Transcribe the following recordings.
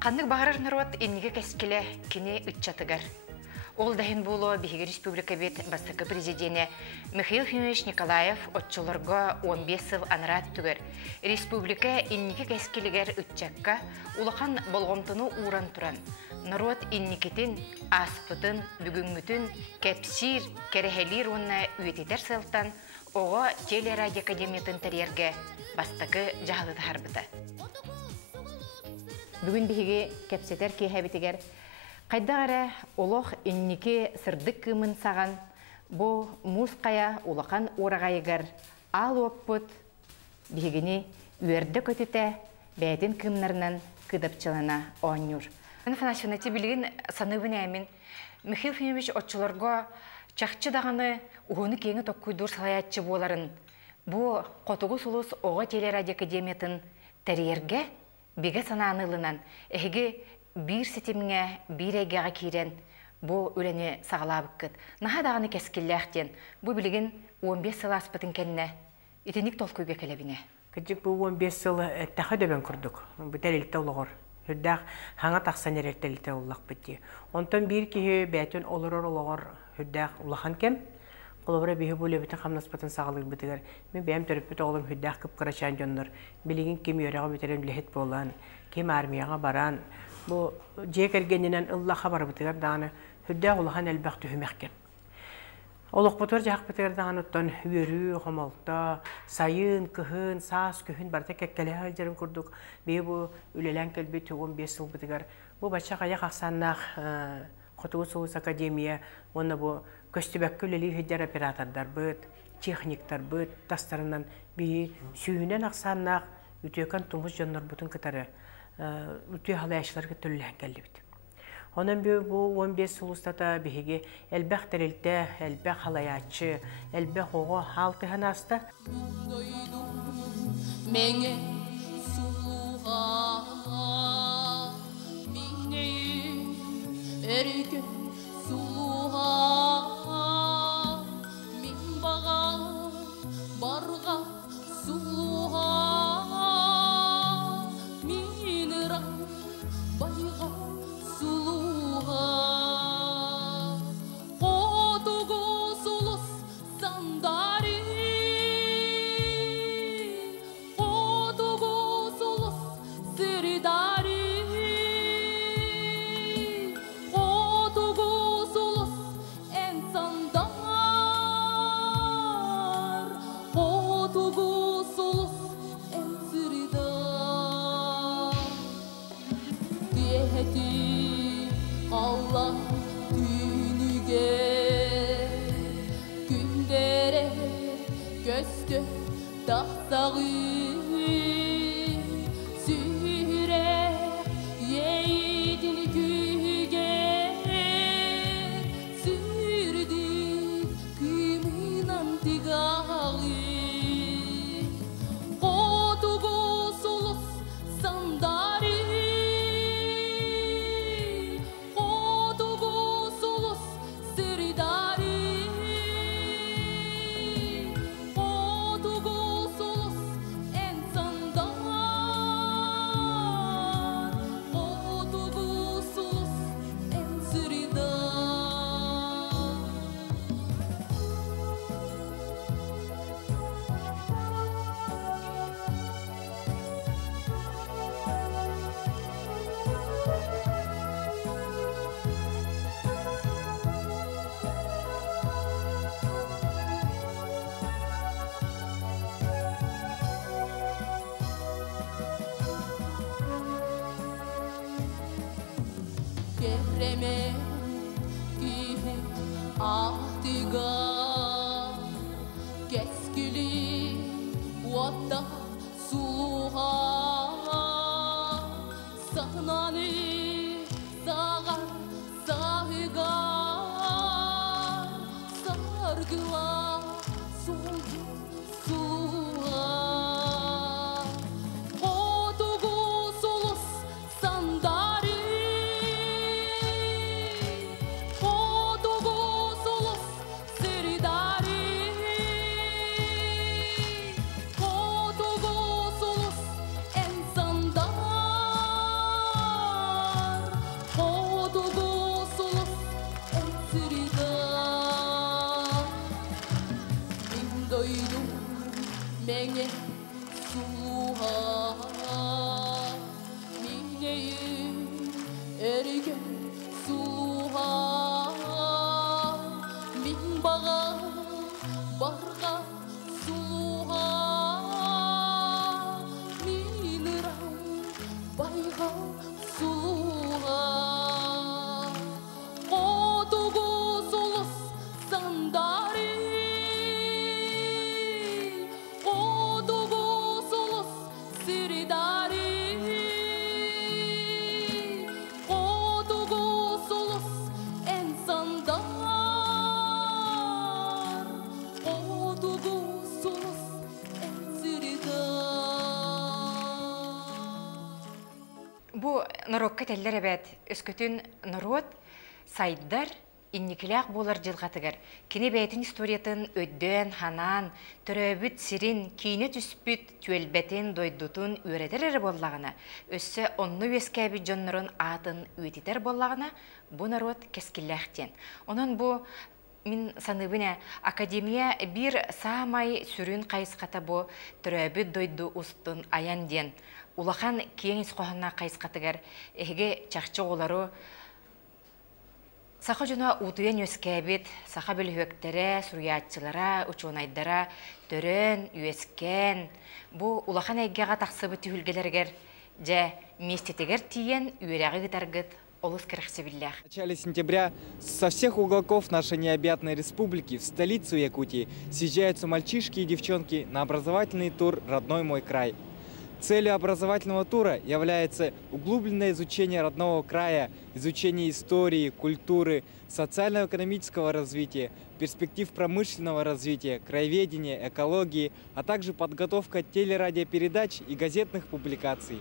Қанның бағарар народ енеге кәскелі кене үтчатыгар. Ол дайын болу Беги Республика бет бастықы президенті Михаил Фимович Николаев отчыларға 15 сыл анырат түгір. Республика енеге кәскелігер үтчакка улахан болғымтыны уран тұран. Народ енекетін, аспытын, бүгінгітін, кәпсир, кәрәхелер онына үететер сылтан оға телерадио академиятын тәрерге бастықы жағылыды харбыты. Бүгін Беги кәпсетер кейхәбетігер Қайдағара олық еннеке сырдық кымын саған, бұ мұз қая улақан орағайығар ал оппыт бігіне үйерді көтіті бәйден кымнарынан кыдапчылана оңыр. Фанасионаты білген саныбын әмін Михаил Фимович отчыларға чақчы дағаны ұғыны кеңі тоққойдыр салаятчы боларын. Бұ қотығы сұлыс оға телерадио академиятын тәрерге беге сананылынан әйге bir setimine bir egeğe kiren bu öleni sağlabık kıt. Naha dağını keskillәқтен bu bilgin 15 сыл аспытын кәнне итенік толкуйга келебіне. Кәдік бұл 15 сылы әттәқі дөбен күрдік. Бұл тәлілті олығыр. Хүддәқ хаңа тақсан әрер тәлілті олақ бітті. Онтан бір кейі бәтін олырыр олығыр хүддәқ улахан кәм. Қолыбыра бейі бұл өбітін қамнаспатын сағылық бітігер. Мен бәйім төріппіт оғылым хүддәқ кіп қырашан жонлар. Білігін кем өріға бітірін білет болан, кем армияға баран. Бұл жек әргенінен ұллаға бар бұтығар дағаны хүддәқ ұлахан әлбәқ түхімәқкен. Олық бұтыр жақ бұтығар дағаны ұттан өрі, қомалта, сайын, күхін, сас, күхін барда кәккәлі әлдерін күрдік. Бей бұл үлелән кәлбе 15 сыл бұтығар. Бұл бача қаяқ ақсаннақ Қотығы Соғыс Академия, оны бұл көстібәккі үлелі хүддер оператордар бұд, техниктар бұд, тастарынан бей сүйінен ақсаннақ үтекен тұңғыз жонлар бұтын кітары. Үтіе халайшыларға түлілән кәлді біт. Онан бұл 15 сұлыстата бігеге әлбәқ тәрелті, әлбәқ халаячы, әлбәқ оғы халтыған аста. Меңе сұлуға минейім әрге сұлуға min bağa barға сұлуға Allah düğünüge gündere göstü dağsağı süre yeydini güge sürdü kıyımınan tigağı kodugu solus sandari Kehreme kihe ahtiga keskili vatta suluha sahnani sağa sahiga sargıla soldu suluha kodugu solus sandari City норокка теллер эбет, өскөтүн народ сайдар инникилях болар жылгатыгар. Кини бәйтин историятын өддөн, ханан, төрөбүт сирин, кейне түспүт, түөлбетин, дойдутун үйретер боллагына, өссө онну вескәби жоннорун атын үетитер боллагына, бу народ кескилләхтен. Онон бу Мин саныбыне академия бир самай сүрүн кайыската бу төрөбүт дойду устун аян ден. Улахан киен исқоһанна кайыскатыгар эге чакчы олару саха жона утуен өскәбит, саха билһөктере, суруятчылара, учунайдара төрөн үескен. Бу улахан эйгега тахсыбы түһүлгелергер же местетегер тиен үйрәгы гытаргыт. В начале сентября со всех уголков нашей необъятной республики в столицу Якутии съезжаются мальчишки и девчонки на образовательный тур «Родной мой край». Целью образовательного тура является углубленное изучение родного края, изучение истории, культуры, социально-экономического развития, перспектив промышленного развития, краеведения, экологии, а также подготовка телерадиопередач и газетных публикаций.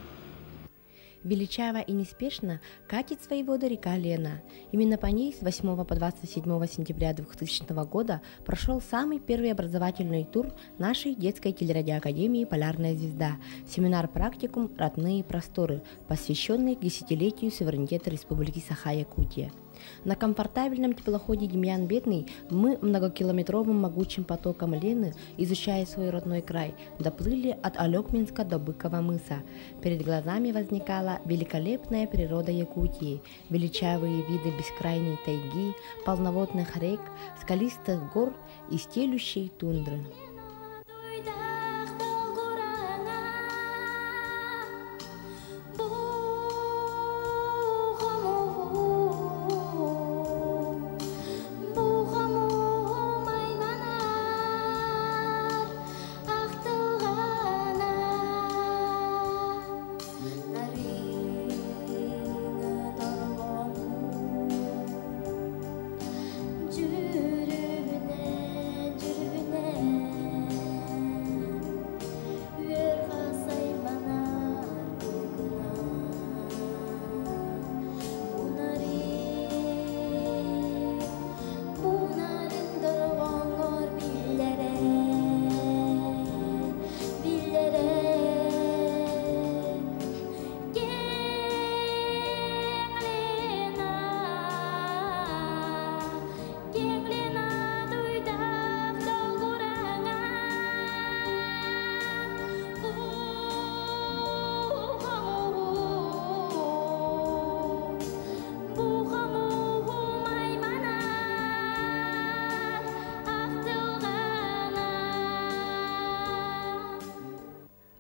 Величаво и неспешно катит свои воды река Лена. Именно по ней с 8 по 27 сентября 2000 года прошел самый первый образовательный тур нашей детской телерадиоакадемии «Полярная звезда» – семинар-практикум «Родные просторы», посвященный к десятилетию суверенитета Республики Саха-Якутия. На комфортабельном теплоходе «Демьян Бедный» мы многокилометровым могучим потоком Лены, изучая свой родной край, доплыли от Алекминска до Быкова мыса. Перед глазами возникала великолепная природа Якутии, величавые виды бескрайней тайги, полноводных рек, скалистых гор и стелющей тундры.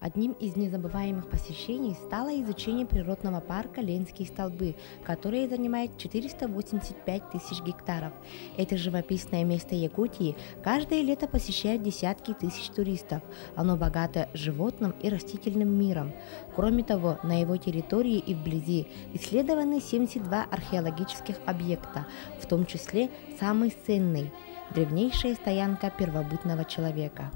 Одним из незабываемых посещений стало изучение природного парка «Ленские столбы», который занимает 485 тысяч гектаров. Это живописное место Якутии каждое лето посещают десятки тысяч туристов. Оно богато животным и растительным миром. Кроме того, на его территории и вблизи исследованы 72 археологических объекта, в том числе самый ценный – древнейшая стоянка первобытного человека.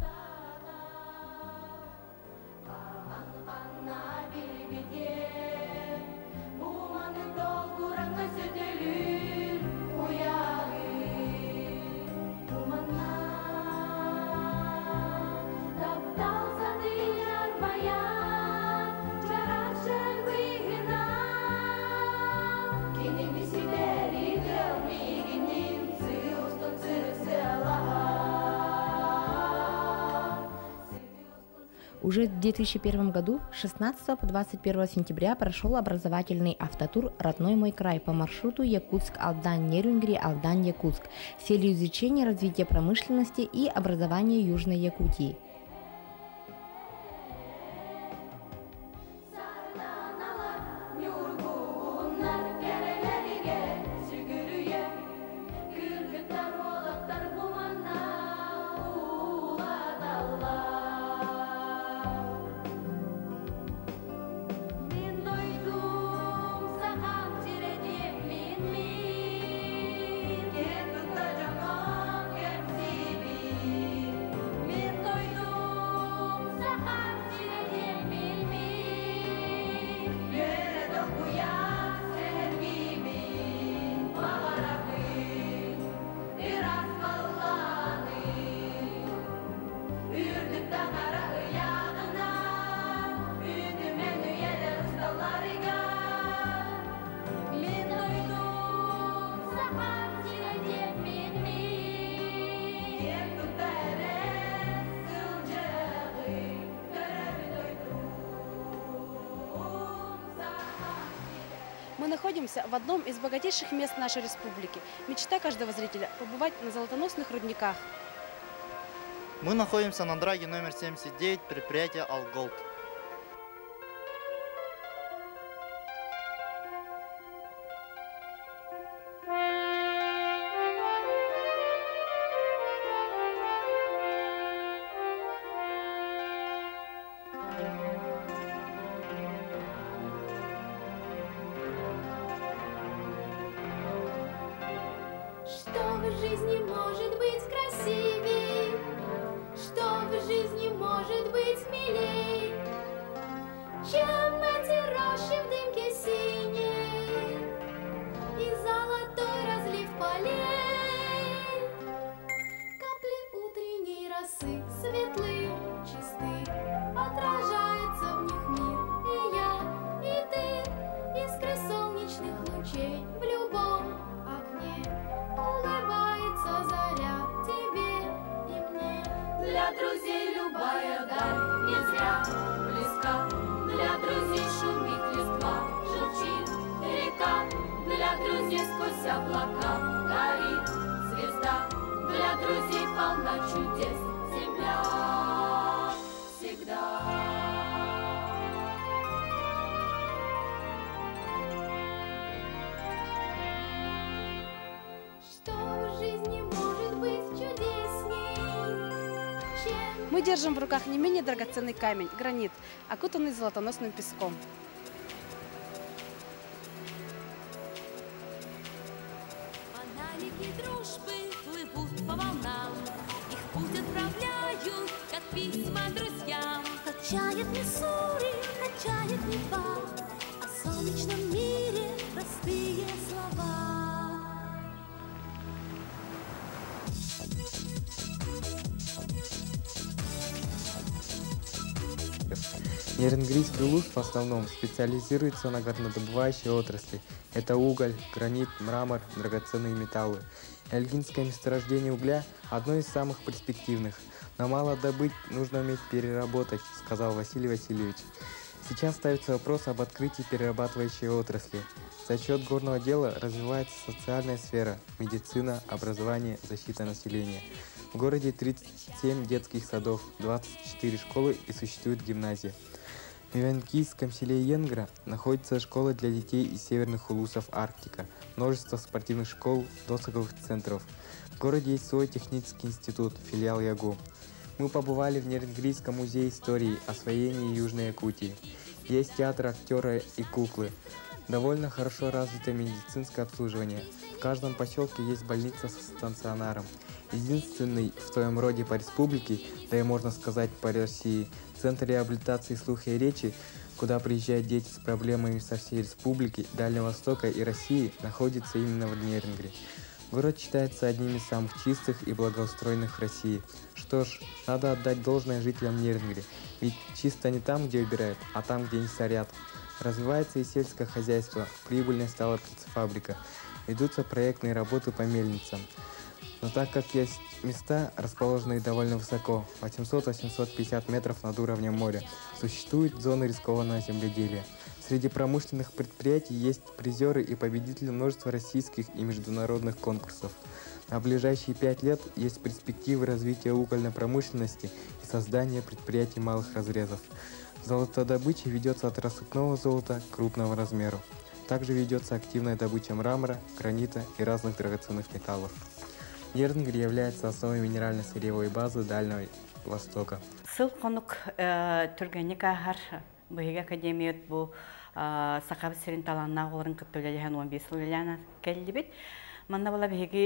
Уже в 2001 году, с 16 по 21 сентября, прошел образовательный автотур «Родной мой край» по маршруту Якутск-Алдан-Нерюнгри-Алдан-Якутск с целью изучения развития промышленности и образования Южной Якутии. находимся в одном из богатейших мест нашей республики. Мечта каждого зрителя – побывать на золотоносных рудниках. Мы находимся на драге номер 79 предприятия «Алголд». Что в жизни может быть красивей? Что в жизни может быть милей, чем эти рощи в дымке синей и золотой разлив полей? Капли утренней росы светлы, чисты, отражается в них мир. И я, и ты, искры солнечных лучей в любом окне. Улыбается заря тебе и мне. Для друзей любая даль не зря близка. Для друзей шумит листва, журчит река. Для друзей сквозь облака горит звезда. Для друзей полна чудес земля всегда. Что в жизни может быть чудесней, чем... Мы держим в руках не менее драгоценный камень – гранит, окутанный золотоносным песком. Фонарики дружбы плывут по волнам, их путь отправляют, как письма друзьям. Качает Миссури, качает Нева, о солнечном мире простые слова. Нерінгрійський луз в основном специализируется на горнодобывающей отрасли. Это уголь, гранит, мрамор, драгоценные металлы. Эльгинское месторождение угля – одно из самых перспективных. Но мало добыть, нужно уметь переработать, сказал Василий Васильевич. Сейчас ставится вопрос об открытии перерабатывающей отрасли. За счет горного дела развивается социальная сфера, медицина, образование, защита населения. В городе 37 детских садов, 24 школы и существует гимназия. В Иванкийском селе Йенгра находится школа для детей из северных улусов Арктика, множество спортивных школ, досуговых центров. В городе есть свой технический институт, филиал ЯГУ. Мы побывали в Нерінгрійском музее истории освоения Южной Якутии. Есть театр актера и куклы. Довольно хорошо развито медицинское обслуживание. В каждом поселке есть больница со стационаром. Единственный в своем роде по республике, да и можно сказать по России, центр реабилитации слуха и речи, куда приезжают дети с проблемами со всей республики, Дальнего Востока и России, находится именно в Нерінгрі. Город считается одним из самых чистых и благоустроенных в России. Что ж, надо отдать должное жителям Нерінгрі, ведь чисто не там, где убирают, а там, где не сорят. Развивается и сельское хозяйство, прибыльной стала птицефабрика, ведутся проектные работы по мельницам. Но так как есть места, расположенные довольно высоко, 800-850 метров над уровнем моря, существуют зоны рискованного земледелия. Среди промышленных предприятий есть призеры и победители множества российских и международных конкурсов. На ближайшие 5 лет есть перспективы развития угольной промышленности и создания предприятий малых разрезов. Золотодобыча ведется от рассыпного золота крупного размера. Также ведется активная добыча мрамора, гранита и разных драгоценных металлов. Нерінгрі является основой минерально-сырьевой базы Дальнего Востока. Сыл конук түргені кағар бұйығы академият бұл сақабы сирин таланна ғоларын күттілелеген 15 лилияна кәлді бет. Манна бұла бігі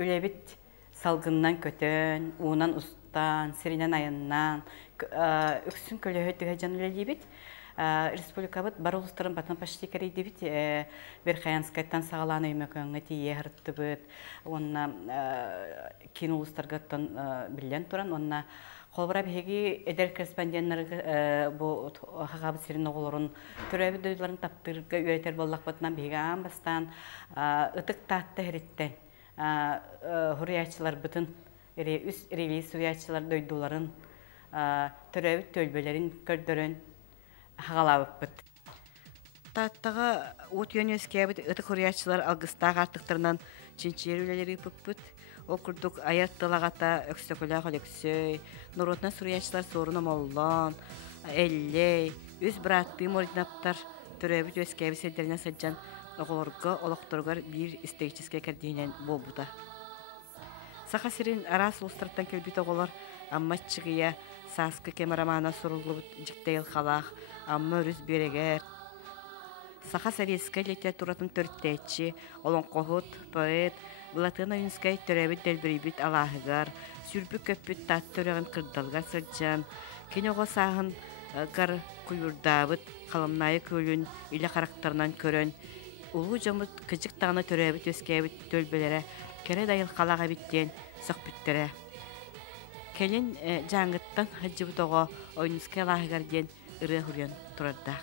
үлебет салғыннан көтін, уынан ұстан, сиринен айыннан, үксін көлі өттігі жан үлелі бет. Республикабыт барулыстырын батан пашти керейді бит, Верхаянскайттан сағаланы өмекіңі тие ғырытты бұд, онна кен улыстарғаттан білен тұран, онна қолбыра бігеге әдер корреспонденттер бұл қағабы сирин оғылырын түрәбі дөйлерін таптырға үйретер боллақ батынан бігеге амбастан ұтық татты әреттен хұриятшылар бұтын, үс релиз хұриятшылар дөйдуларын түрәбі төлбелерін көрдірін Хагалабыппыт. Таттага от юнескебит ыты хурьячылар алгыстаг артыктарынан чинчерүлелери пыппыт. Ол курдук аяттылагата өксөкөлө колексөй, нуротна сурьячылар сорuna моллон, эллей, үз брат биморднаптар төрөбүт өскеби седдерне саджан оголорго олокторгор бир исторический кардинен болбута. Сахасирин арас улустарттан келбит оголор аммаччыгыя саскы кемерамана сурулубут жиктейл халах, амма өрүз берегер. Саха советская литературатын төрттечи, олон кохут, поэт, Латына юнскай төрөбүт делбирибит алаһыгар, сүрбүк көппүт тат төрөгөн кырдалгар сыржан, киного сагын гар куюрдабыт, калымнайы көлүн, иле характарынан көрөн, улуу жомут кыжык тагына төрөбүт өскебит төлбелере, кере дайыл калага биттен сөхбүттере. Келин жаңыттан хыжыбытого ойнускай алаһыгар ден ыры хурен турардах.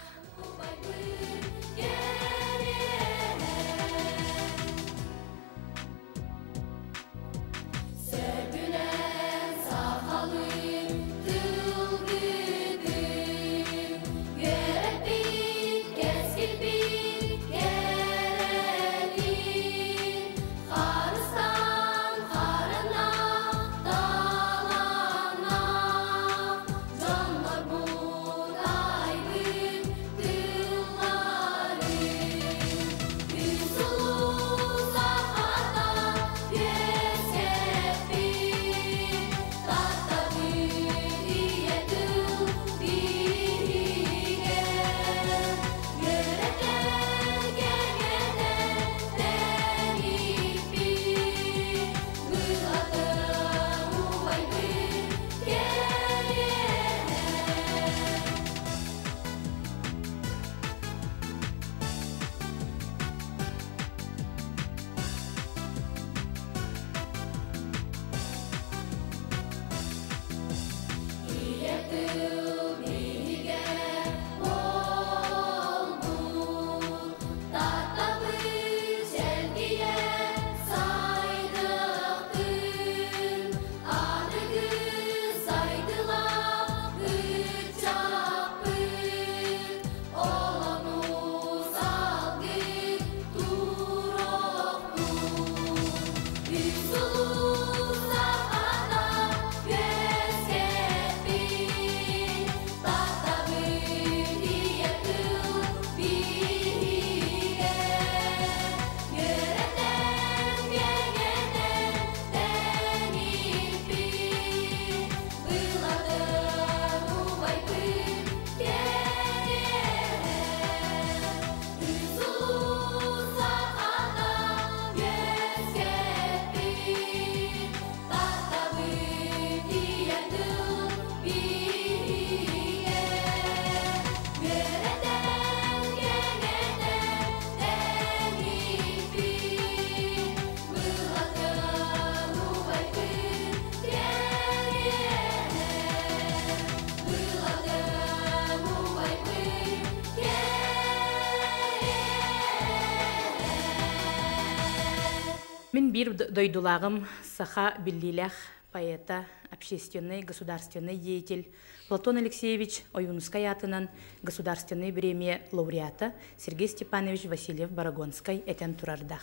Мен бир дойдулагым Саха Биллилях, поэта, общественный, государственный деятель Платон Алексеевич Оюнскай атынан государственный премия лауреата Сергей Степанович Васильев Барагонскай этен турардах.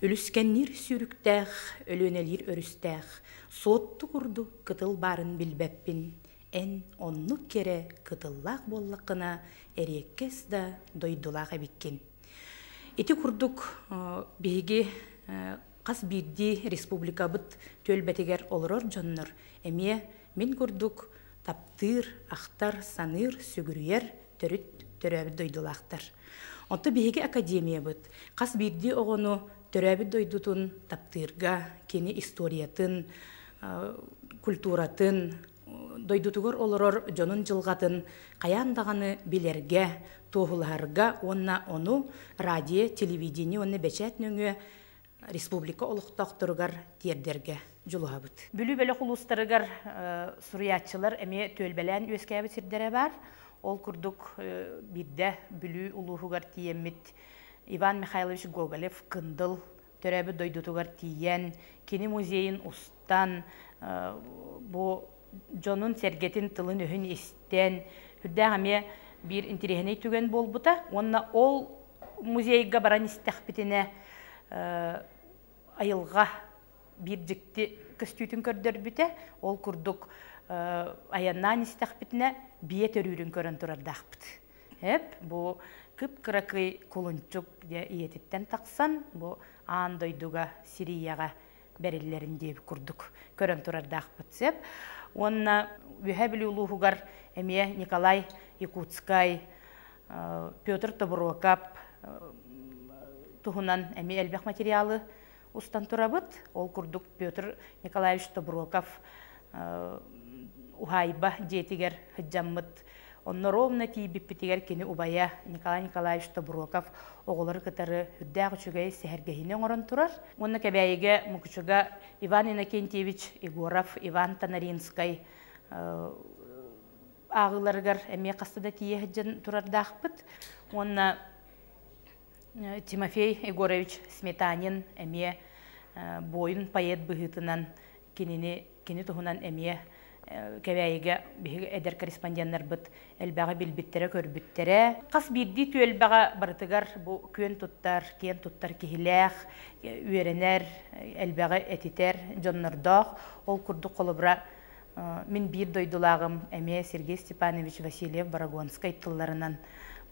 Үліскеннер сүріктәқ, өлөнелер өрістәқ, сотты құрду кытыл барын білбәппін, ән онны кере кытыллақ боллықына әреккес да дойдулаға біккен. Эти құрдық бейге қас бирди республика бұт төлбәтегер олырор жоннор, әме мен құрдық таптыр, ақтар, саныр, сүгірүйер, төріт, төрәбі дойдулақтар. Онты бейге академия бұт, қас бирди оғыну төрәбі дойдутун таптырга, кені историятын, культуратын, дойдутугор олорор жонун жылғатын, қаяндағаны билерге, тоғыларға, онна ону радио, телевидение, онны бәчәт нөңі республика олықтақтырғар тердерге жылуға бұд. Бүлі-бөлі құлыстырығар сұриятчылар әме төлбәлән өскәбі сірдері бар. Ол күрдік бірді бүлі ұлығығар тиеммет Иван Михайлович Гоголев кындыл төрәбі дойдутугар тиен, кені музейін ұстан, бұ жонун сергетін тылын өхін істен, хүрді әме бир интерехеней түген болбута. Онна ол музейга баран истәхбитине айылга бир жикти көстүтүн көрдөрбүтэ. Ол курдук аяннан истәхбитине бие төрүүрүн көрөн турардахбыт. Бу кып-кыракый кулунчук иетиттен тақсан, бу аандойдуга Сирияга бериллерин деп курдук көрөн турардахбыт. Онна Вюхебли улугугар эмие Николай Якутскай, Петр Тобурокап тухунан эмие элбек материалы устан турабыт. Ол курдук Петр Николаевич Тобуроков ухайба жетигер хыджаммыт. Онно ровно тиибиппитигер кини убая Николай Николаевич Тобуроков оголор кытары хүддәг үчүгэй сехергехине оңорон турар. Онно кебәйге мукучуга Иван Иннокентьевич Егоров, Иван Танаринскай агыларгар эмие кастыда тие хыджан турардахпыт. Онно Тимофей Егорович Сметанин эмие бойын поэт быһытынан кини тухунан эмие кебәйге эдер корреспонденттар бит элбәгә билбиттере көрбүттере. Кас бирди түелбәгә бартыгар бу күн туттар, кен туттар кихиләх, үеренер, элбәгә этитер, жоннордох, ол курдук колыбра мин бир дойдулагым эме Сергей Степанович Васильев Барагонскай тылларынан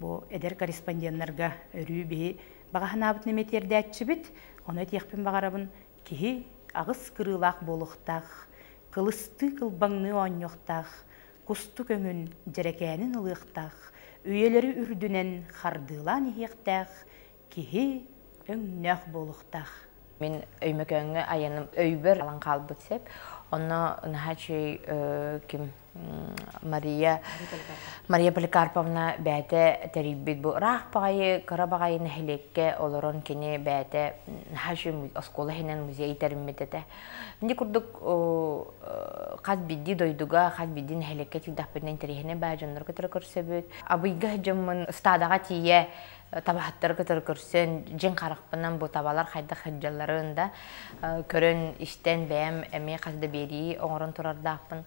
бу эдер корреспонденттарга өрүү бии багахнабыт неметерде атчыбыт. Оны тиякпен багарабын кихи агыс кырылак болуктак, кылысты кылбаңны оңнyoқтақ, кусту көңін жерекәнін ылықтақ, үйелері үрдінен қардылан иектақ, кихи өңнәқ болуқтақ. Мен өймекөңі аяным өйбір алан қалбыт сеп, оны нахачы кім Мария Поликарповна бәті тәриббет бұл. Рақ бағайы, қыра бағайы нәхілекке олырын кені бәті нахачы оскола хенен музей тәріммететі. Ndi kurduk qad biddi doyduga qad biddi nehlekke tidahbetne interihine bajanlar katır körsebet abıyga jamın stadaga tiye tabahatlar katır körsen jin qaraqpından bu tabalar qayda hajjallarında körön işten bəyəm emi qazda beri oğrun turardaqpın.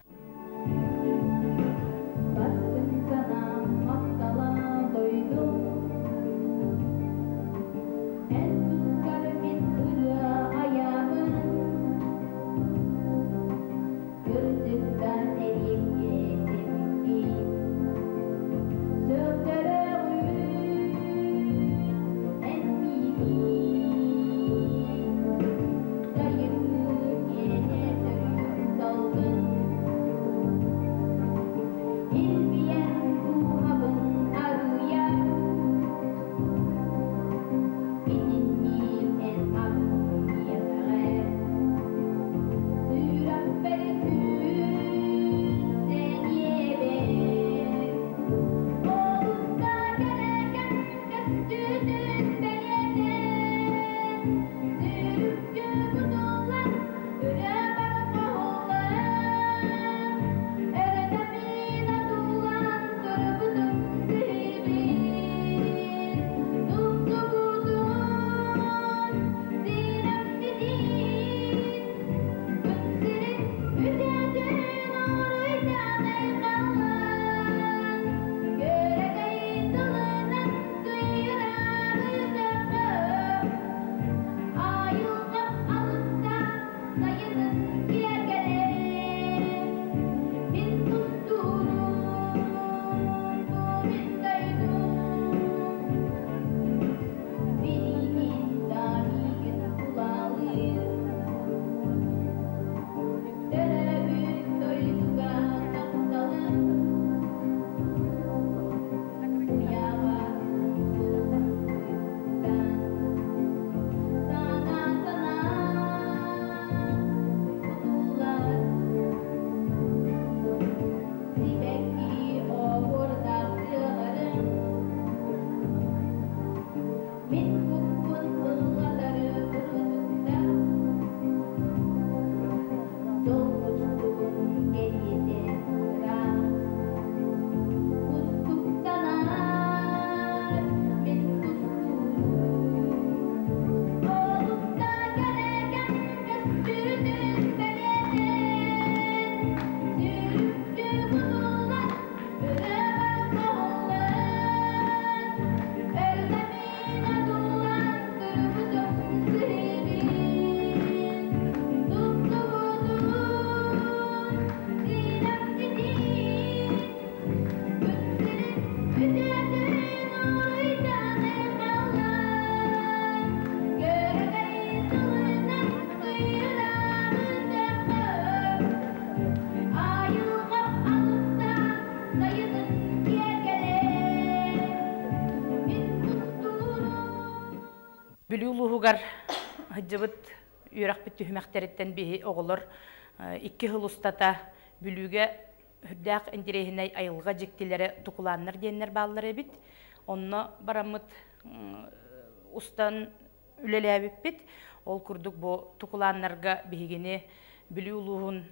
Бүлүүлуһугар хыджыбыт үөрахпыт түһүмәхтериттен биһи оҕолор 2 хыл устата бүлүүгэ хүрдээх интереһинэй айылга жиктилери тукулааннар диэннер бааллар эбит. Онно бараммыт устан үлелээбиппит. Ол курдук бу тукулааннарга биһигини бүлүүлуһун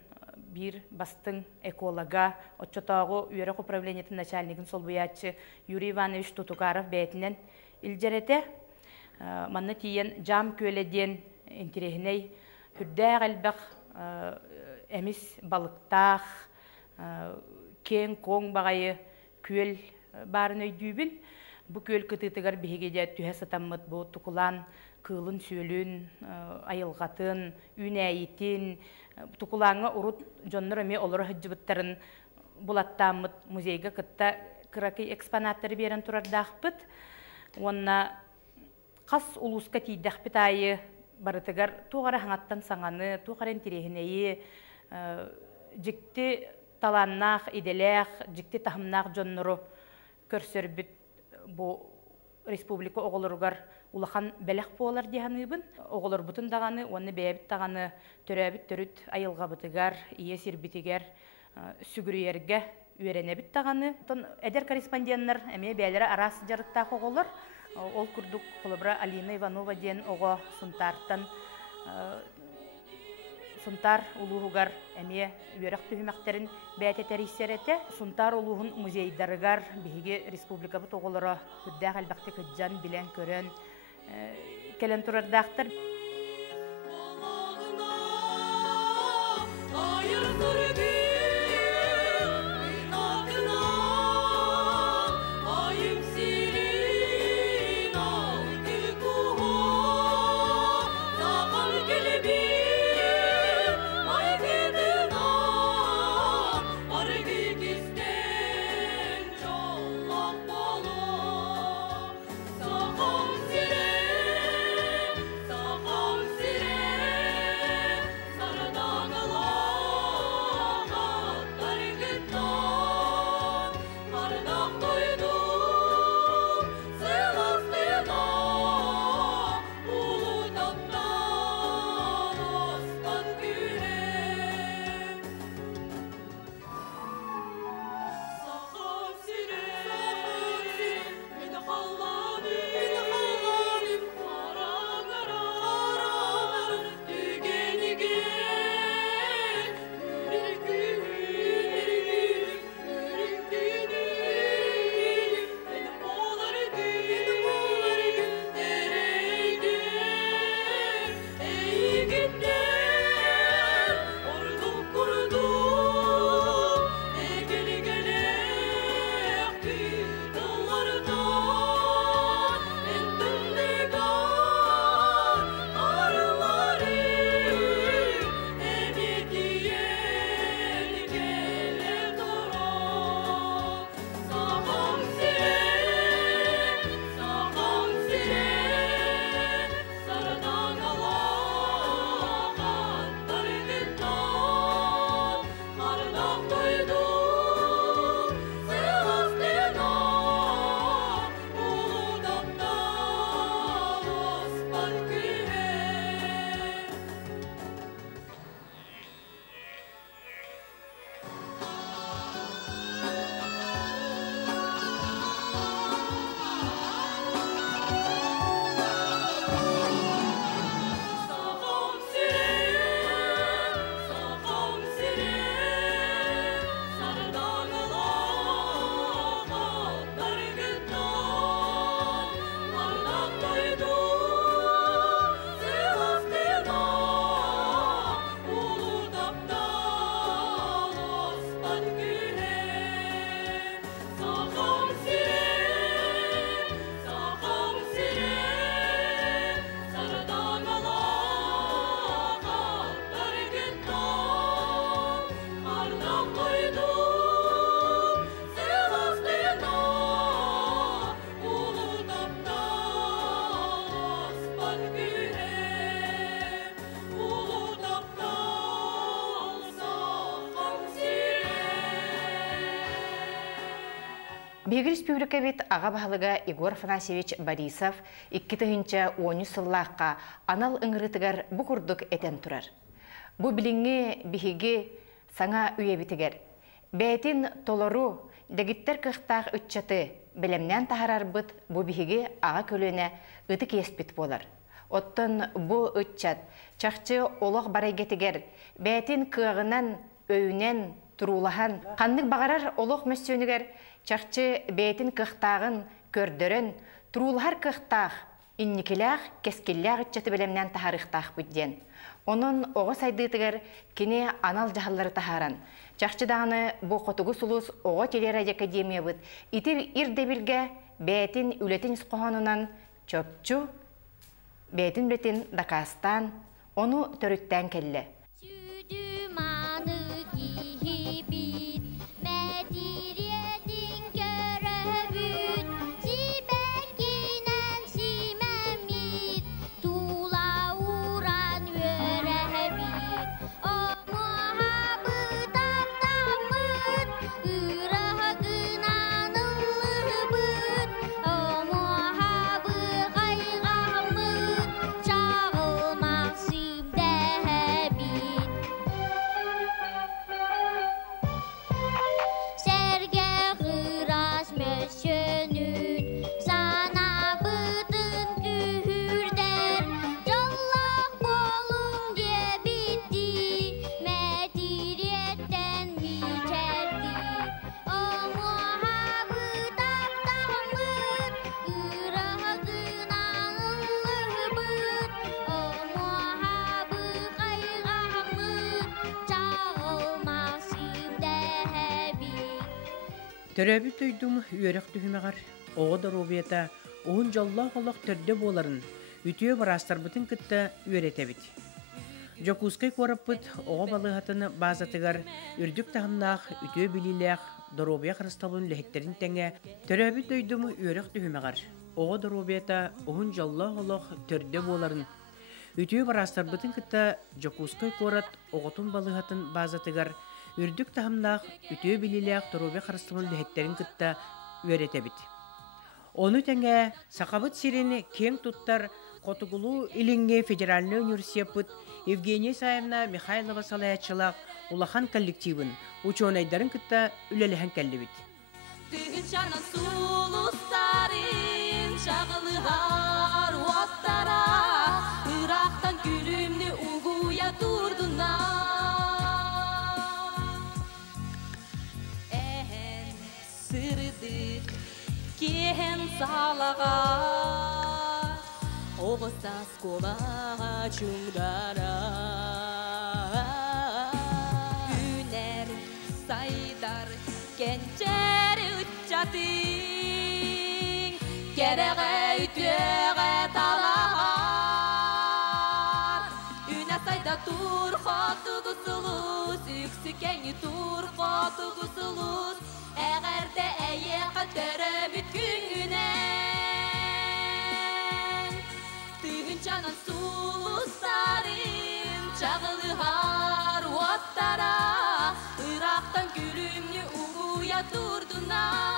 бир бастың эколога отчотоогу үөрэх управлениятын начальнигин солбуячы Юрий Иванович Тутукаров бәйтинен илжерете манна тиен жам көледен интереһинэй хүрдээх элбэх эмис балыктаах кең коң багайы күөл барын өйдүүбүн. Бу күөл кытытыгар биһигеде түһэ сатаммыт бу тукулаан кыылын сүйөлүн, айылгатын, үнәйитин, тукулааңа урут жоннор эме олоро хыджыбыттарын булаттааммыт музейга кытта кыракый экспонаттары берен турардаахпыт. Онна қас улуска тийдахпыт айы барытыгар туғара хаңаттан саңаны, туғара интереһинэйи, жикти таланнаах, иделээх, жикти тахымнаах жоннору көрсөрбүт бу республика оголоругар улахан бэлэх буолар диһаныбын. Оголор бутун даганы, онны бэбит даганы төрөбүт төрүт айылгабытыгар, ие сирбитигер, сүгүрүерге үйренебит даганы. Эдер корреспонденттер эме бээлери арас жарыктаах оголор. Ол курдук Колобра Алина Иванова ден ого сунтартан сунтар улуугар эме үйрөх түһүмәхтерин бәйтетерисерете. Сунтар улуун музейдарыгар биһиги республика бут оголоро хүддәх албакты кыджан билен көрөн келен турардактар. Биги республика бит аға бағылыға Егор Афанасьевич Борисов 2010 сыллаққа анал ыңғырытығар бұ күрдік әтен тұрар. Бұ біліңе бігіге саңа үйебітігер. Бәйтін толору дәгіттер қықтақ үтчаты білімнен тахарар бұд бұ бігіге аға көліне үті кеспіт болар. Оттын бұ үтчат чақчы олық барайгетігер бәйтін кығынан өйінен тұрулахан қанның бағарар олық мүстөнігер чақчы бәйтін қықтағын көрдірін тұрулахар қықтақ инникіләқ кескілләқ үтчаты білімнен тахарықтақ бүдден. Onun oğa saydıtıgar kine anal jahalları taharan. Çaqçıdağını bu qotugu sulus oğa teleradio akademiya bud. İti irdebilge beytin ületin skohanınan çöpçü beytin ületin Dakastan onu törütten kelle. Төрәбі түйдім үйерек түхімеғар, оғы да робията, оғын жаллақ олақ түрді боларын, үтіе барастар бұтын күтті үйерете біт. Жокускай қорап бұт, оғы балығатыны базатығар, үрдік тағымнақ, үтіе біліләқ, доробия қырысталын ләхеттерін тәңе, төрәбі түйдім үйерек түхімеғар, оғы да робията, оғын жаллақ олақ түрді боларын, үтіе барастар бұтын күтті жокускай қорат, оғытын балығатын базатығар, үрдік тағымнақ, үтіе біліләқ торобе қарыстымын ләхеттерін күтті өрете біт. Оны тәңе сақабыт сирені кең тұттар Қотығылу иліңге Федеральный университет бұд Евгения Саевна Михайлова салаятшылақ улахан коллективін ученайдарын күтті үлеліген кәлі біт. Түгін жанан сұлыстарын шағылығар уаттара Ирақтан күлімні ұғуя тұрдына Сырыдық кен салаға Оғыстас қолаға чүңдара Үнер сайдар кенчер үтчатың Кереғе үтеғе талағар Үнә сайда тұр қотығы сұлыс Үксі кәңі тұр қотығы сұлыс Әғәрді әйеқі түрі бүткінінен Түгін жанан сұлыстарын Чағылығар уаттара Ирақтан күлімні ұғуя тұрдынар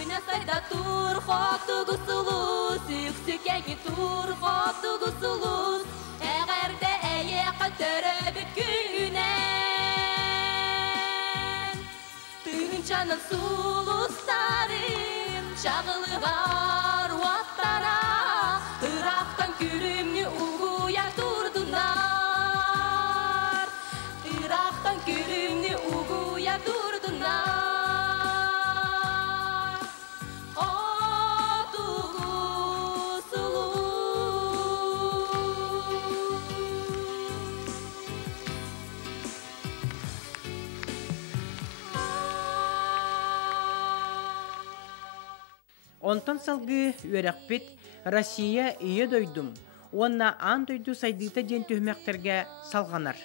Үнә сайда тұр қотығы сұлыс Үксі кәңі тұр қотығы сұлыс Әғәрді әйеқі түрі бүткінінен Жанын сұлыстарын шағылығар уаттара Ирақтан күлімні ұғуя тұрдынар Ирақтан күлімні ұғуя тұрдынар Қотығы сұлу Онтан салғы өрәқпет Россия үйе дойдым. Онна ан дойду сайдыта ден төхмәктерге салғанар.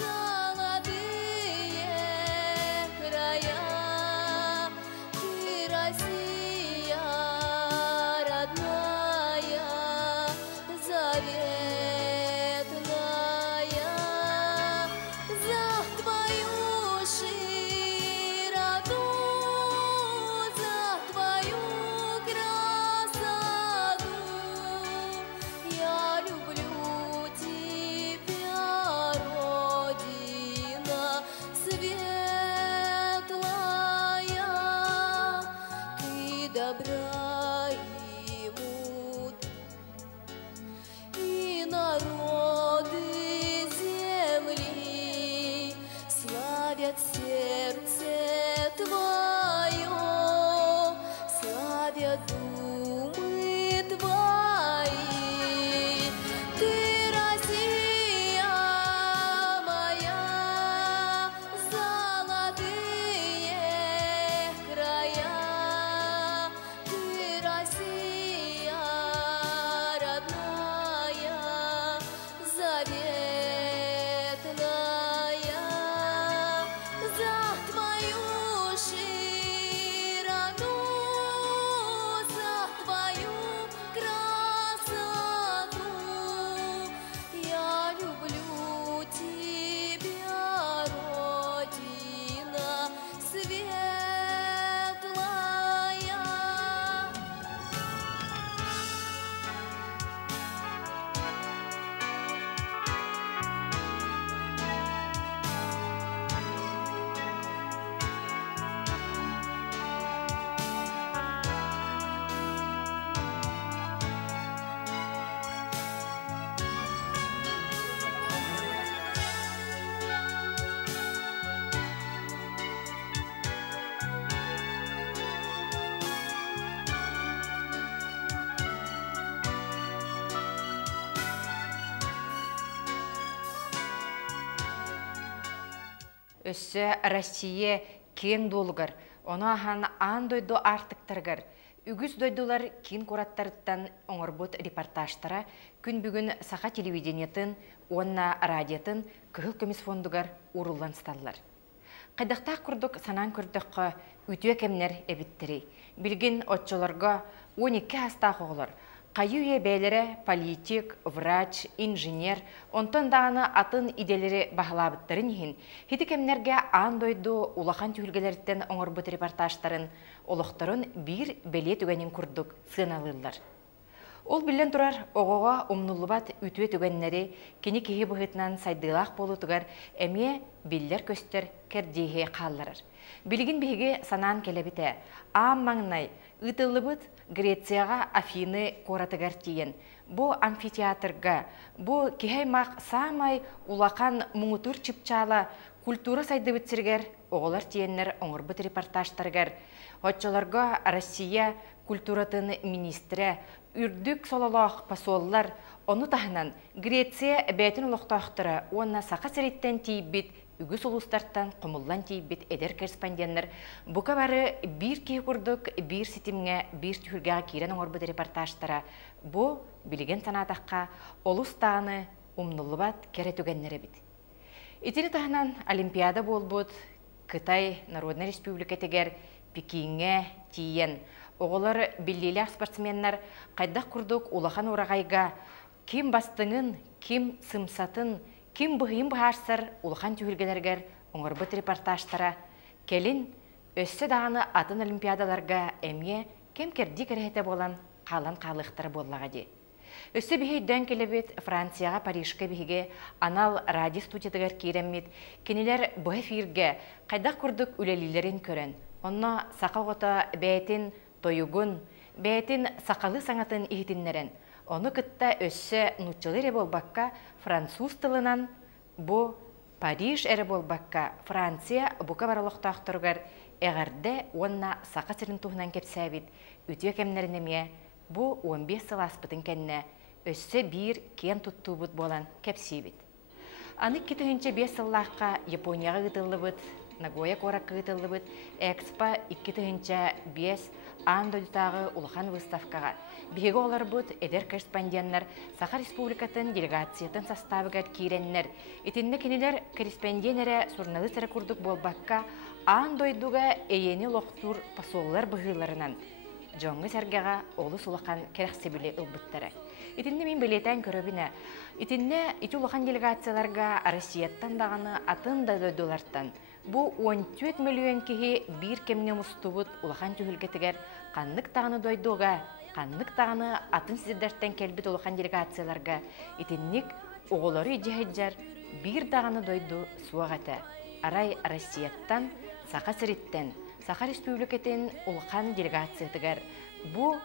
Золотая добра имут. И народы земли славят сердце Твое, славят думы Твои. Ты, Россия моя, золотые края. Ты, Россия родная, заветная. За Твою широну, за Твою красоту я люблю Тебя, Родина светлая. Өссө Россия кен долгар, оны ахан ан дойду артыктаргар. Үгіз дойдулар кен кураттарыттан оңорбут репортажтара күн бүгін саха телевидениятын, онна радиятын кыгыл көмес фондугар уруллан сталлар. Қайдақтақ күрдік санан күрдіққа үтіе кемнер әбіттірі. Білген отчыларға 12 астақ оғылар. Қайуе бәйлері политик, врач, инженер, онтан дағаны атын иделері бағылабыттарын ехін, хеті кемнерге ан дойду улахан түйілгелерден оңырбыт репортажтарын, олықтарын бір бәле түгенін күрдік сыналылар. Ол білен тұрар оғыға умнулыбат үтуе түгеннері кені кеге бұғытынан сайдылақ болу тұғар әме білдер көстер кәрдеге қалларыр. Білген беге санан келебіте, ам маңнай, ұтылыбыт Грецияға Афины коратыгар тиен. Бу амфитеатрга, бу кехаймақ самай улақан мұңытыр чипчала культура сайды бітсіргер оғылар тиеннер оңырбыт репортажтаргар. Отчаларға Россия культуратын министрі, үрдік солалақ посоллар, оны тахынан Греция бәйтін ұлықтақтыры, онна сақа сәреттен тейбіт, үгіз ұлыстарттан құмыллан тейбіт әдер корреспонденттер. Бұқа бары бір кей күрдік, бір сетімге, бір түхіргеға кейрен оңырбыт репортажтара. Бұ білген санатаққа олыстағыны умнулыбат кәрі түгеннері біт. Итini тахынан Олимпиада болбут, Кытай Народный Республика тегер Пекинге тиен. Оғылар білдейлі спортсменнар қайдақ күрдік улахан орағайға кем бастыңын, кем сымсатын, кем бұғайын бұғарсыр улахан түйілгелергер оңырбыт репортажтара. Келін өссі дағаны атын Олимпиадаларға әмге кем керді кәрәхеті болан қалан қалықтары боллаға де. Өссі бігейден келебет Францияға, Парижға біге анал радио студиядығар кейреммет, кенелер бұл эфирге қайдақ күрдік үлелілерін көрін. Онна сақа ғота бәйтін тойугун, бәйтін сақалы саңатын ихтиннерін. Оны кытта өссі нұтчылы әрі болбаққа француз тылынан, бұ Париж әрі болбаққа Франция бұқа баралықтақтырғар әғарды онна сақа сірін туғынан кепсәбет, үтіе кемнерінеме бұ 15 сыл аспытын кәнне өссі бір кен тұттуыбыт болан кепсейбет. Аны кетігінші 5 сыллаққа Японияға ғытылыбыт, Нагоя коракка ғытылыбыт, Экспо 2-5 андөлтағы улахан выставкаға. Беге олар бұд әдер корреспонденттер Саха Республикатын делегациятын составыгар кейреннер. Етінді кенелер корреспонденері сурналы сәрі күрдік болбаққа андойдуға әйені лоқтур посоллар бұғыларынан. Жоңғы сәргеға олы сулақан керексебілі ұлбыттары. Итінді мен білетен көрөбіне. Итінді ити улақан делегацияларға Россияттан дағаны атын да дөйдуларттан. Бұ 14 миллион кеге бір кемне мұстубыт улақан түйілгетігер қанлық тағаны дойдуға, қанлық тағаны атын сіздердерттен келбіт улақан делегацияларға итіннік оғылары идеяджар бір дағаны дойду суағаты. Арай Россияттан, Сақа Сіріттен, Саха Республикатын улхан делегациятыгар. Бу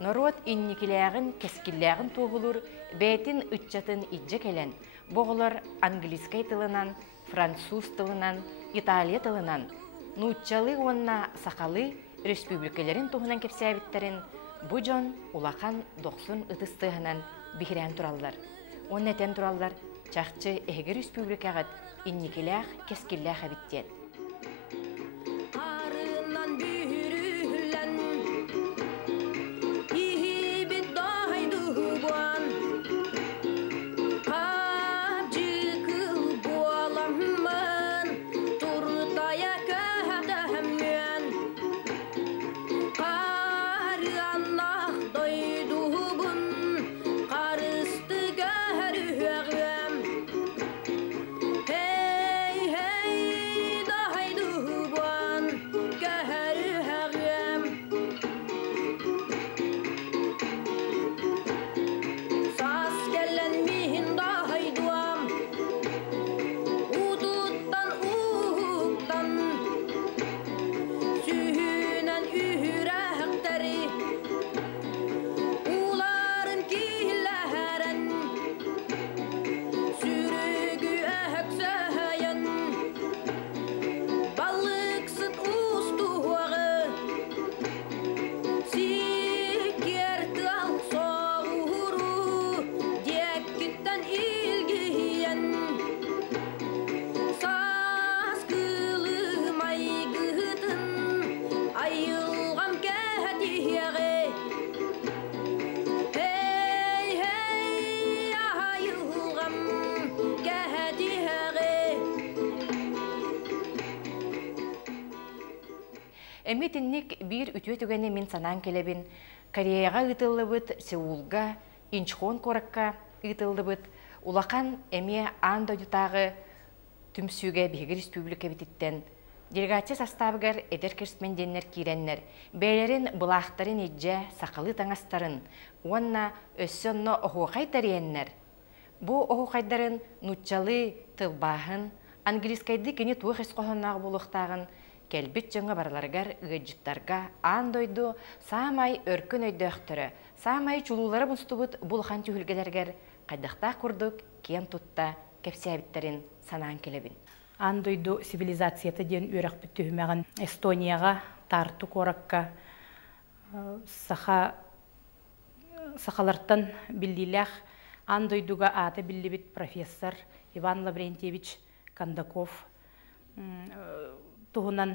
народ инникилягын, кескиллягын туғылыр, бәйтін үтчатын иджа келен. Боғылар английскай тылынан, француз тылынан, италия тылынан, нуччалы онна сақалы республикаларын туғынан кепсәбіттерін бу жон улахан 90 ытыстығынан бихирән тураллар. Он әтен тураллар чақчы әгі республикағыт инникилях, кескиллях әбіттен. Әмметіннік бір үтіе түгені мен санан келебін, Кореяға ұтылы бұд, Сеулға, Инчхон қораққа ұтылы бұд, улақан әме анда ұтағы түмсуге Беги Республика бітіттен. Делегация составығар әдер керсменденлер кейренлер, бәйлерін бұлақтарын еджі сақалы таңастарын, онна өссөнні оғуқай тәрейенлер. Бұ оғуқайдарын нұтчалы тылбағын, английскайды кені туық есқоғыннағы болуқтағын, Кәлбет жаңа барларгар ғыджыттарға андойду самай өркін өйдөқтірі, самай чулулары бұстыбыт бұлхан түйілгелергер қайдақтақ күрдік кен тұтта кәпсәбіттерін санан келебін. Андойду цивилизацияты ден өрек бүттігімеғін Эстонияға тарту қораққа сақаларттан білділәқ андойдуға аты білдібіт профессор Иван Лаврентьевич Кондаков туһунан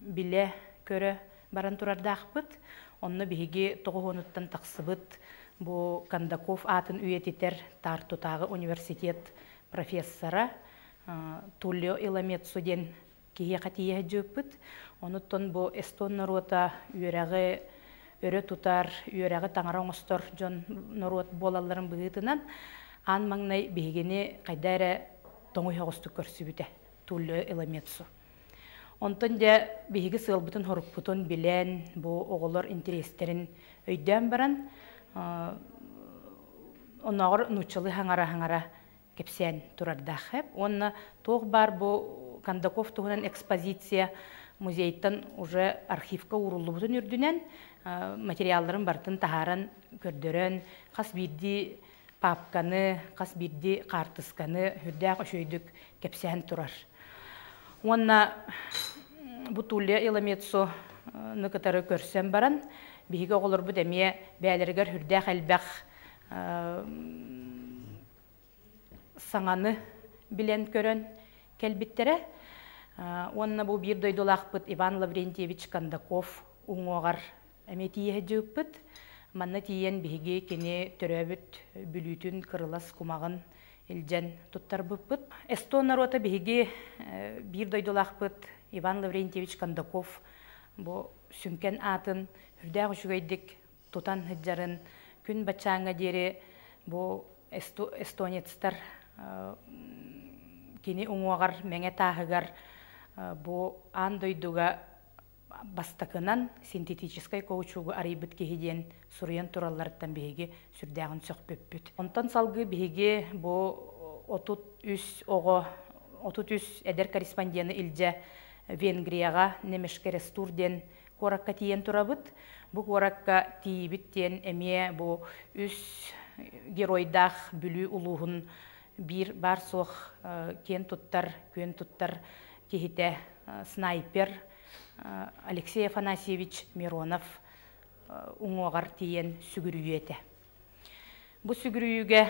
биле көрө баран турардақ бұд. Онны биһиги тоғуонуттан тақсыбыт бу Кондаков атын үйетитер Тартутағы университет профессора Туллио Иламецу ден кие қатия жөппіт. Онуттан бу эстон наруота үйерәғы өрө тутар, үйерәғы таңара оңыстор жон наруот болаларын бұғытынан ан маңнай биһигини қайдары тоңу хағыстық көрсүбіте Туллио Иламецу. Онтон де биһиги сылбытын хорукпутун билен бу оголор интерестерин өйдөн баран онногор нучалы хаңара кепсен турардах. Онна тоқ бар бу Кондаков тугунан экспозиция музейттан уже архивка уруллубутун үрдүнен материалларын бартын тахаран көрдөрөн, қас бирди папканы, қас бирди картысканы хүрдәк өшөйдүк кепсен турар. Онна Бутуллио Иламецу ныкытары көрсен баран, биһиги оголор бу демие бәлергер хүрдәк әлбәк саңаны билен көрөн келбиттере. Онна бу бир дойдулақпыт Иван Лаврентьевич Кондаков уңоғар әметие жүппіт. Манна тиен биһиги кене төрөбүт бүлүтүн кырылас кумагын илжен туттар бұппыт. Эстон народа биһиги бир дойдулақпыт Иван Лаврентьевич Кондаков бу сүнкен атын үрдәк жүгейдік тутан хыджарын күн бачаңа дере бу эстонецтар кини уңуағар мәңе тағығар бу андойдуга бастакынан синтетической каучугу арибыт кехиден сурыян туралларыттан биһиги сүрдәгын сөкпөппүт. Онтан салгы биһиги бу 33 эдер корреспонденты илже Венгрияға немешкерес турден коракка тиен турабыт. Бу коракка тиибиттен эме бу үс геройдах бүлү улуһун бир бар сох кен туттар, көн туттар кихите снайпер Алексей Афанасьевич Миронов уңоғар тиен сүгүрүйете. Бу сүгүрүйүгө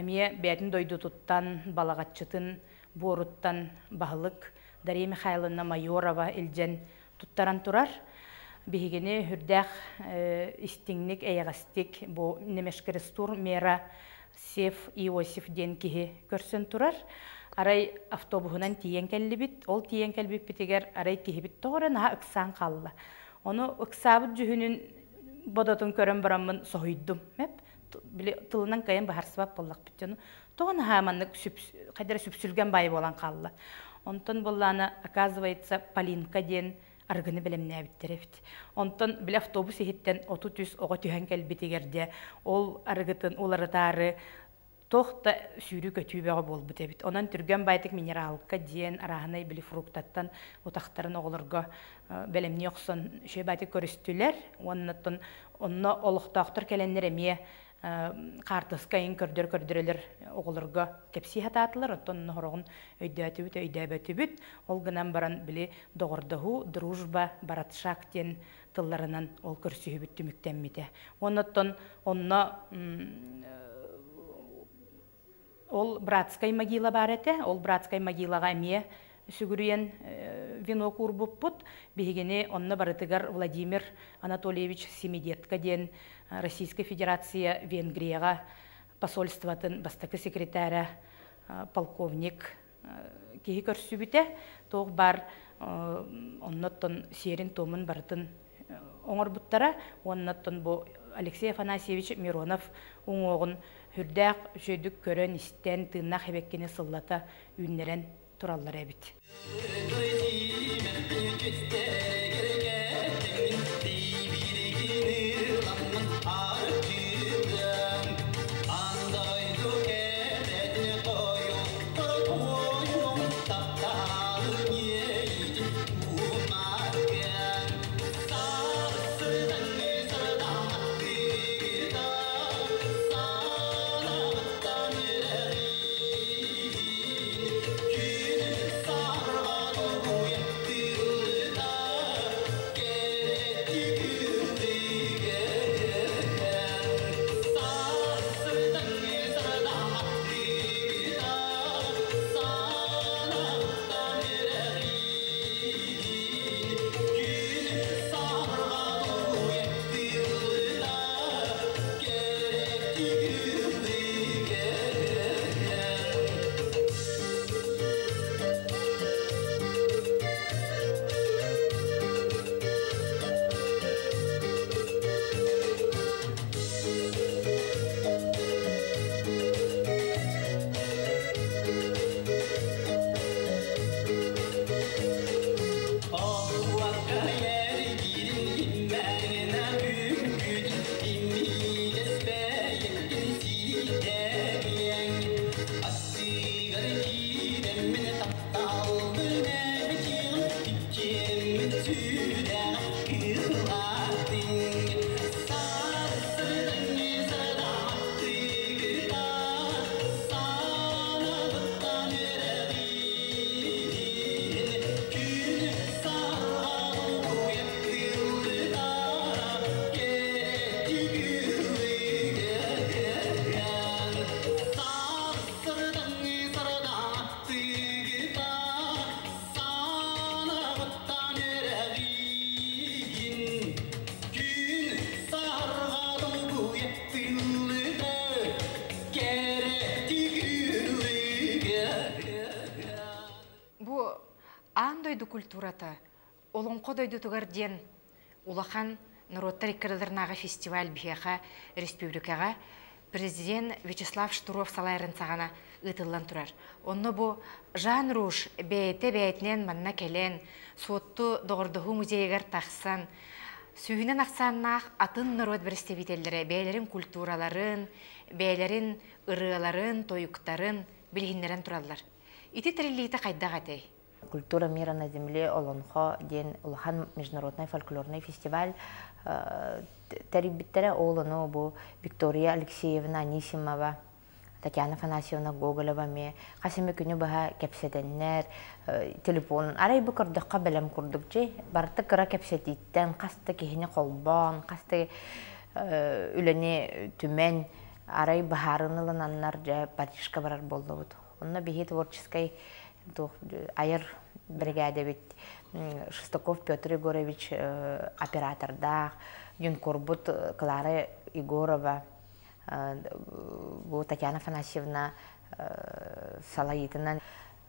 эме бәтин дойду туттан балагатчытын боруттан баһылык Дарья Михайловна Майорова илжен туттаран турар. Бигене хүрдәк истиңник әйгастик бу немешкерестур мера Сев Иосиф ден кихи көрсөн турар. Арай автобусунан тиен келлибит, ол тиен келбит битигер арай кихибит тоғырын ха ыксан қалла. Оны ыксабыт жүхүнүн бодотун көрөн барамын сохуйдум. Тылынан кайын бахарсыбап боллақ бит. Тоғын ха маннык кайдара сүпсүлген бай болан қалла. Онтон болланы, оказывается, Полинка ден аргыны билемне биттеребит. Онтон бил автобус ихиттен оту түс ого түһен келбитигерде ол аргытын уларытары тохта сүүрү көтүүбөгө болбут эбит. Онан түргөн байтык минералка диен араханай били фруктаттан утактарын оголорго белемне оксон шөй байтык көрүстүлөр. Онно олуктактар келеннер эме картыскайын көрдөрөлөр оголорго кепси хатаатылар. Онтон хорогун өйдөбөтүбүт. Ол гынан баран били догордоху дружба баратшактен тылларынан ол көрсүбүт түмүктенмите. Онно ол братскай могила бар эте. Ол братскай могилага эме сүгүрүен вино курбуппут. Бигене онно барытыгар Владимир Анатольевич Семидетка ден Российская Федерация Венгрияга посольствотын бастакы секретаря полковник кихи көрсүбүте. Тоқ бар онноттон серин томун барытын оңорбуттара. Онноттон бу Алексей Афанасьевич Миронов уңоғын хүрдәк жөйдік көрөн истен тыынна хебеккені сыллата үннерен тураллар әбіт. Культурата, олонқо дойду тугар ден улахан народтар иккырыларнағы фестиваль бихеха республикаға президент Вячеслав Штуров салайрын сағана ытыллан турар. Онны бу Жан Руш бәйетінен манна келен, суотту доғырдығы музейгер тақсан, сүйінен ақсаннақ атын народ бірістебителері бәйлерін культураларын, бәйлерін ырыларын, тойуктарын білгіндерін туралар. Ити триллиті қайдақ әтей? «Культура мира на земле» Олонхо ден Улахан международный фольклорный фестиваль терибиттере олону бу Виктория Алексеевна Анисимова, Татьяна Афанасьевна Гоголева ме касеме күнү баха кепсетеннер телефон арай бу көрдөккө белем курдук же барты кыра кепсетиттен касты кихине колбон касты үлени түмен арай бахарынылын аннар же Парижка барар болдубут. Онна бихи творческий айыр бригада бит Шестаков Петр Егорович операторда, Юнкорбут Клара Егорова, Татьяна Афанасьевна Салаитина.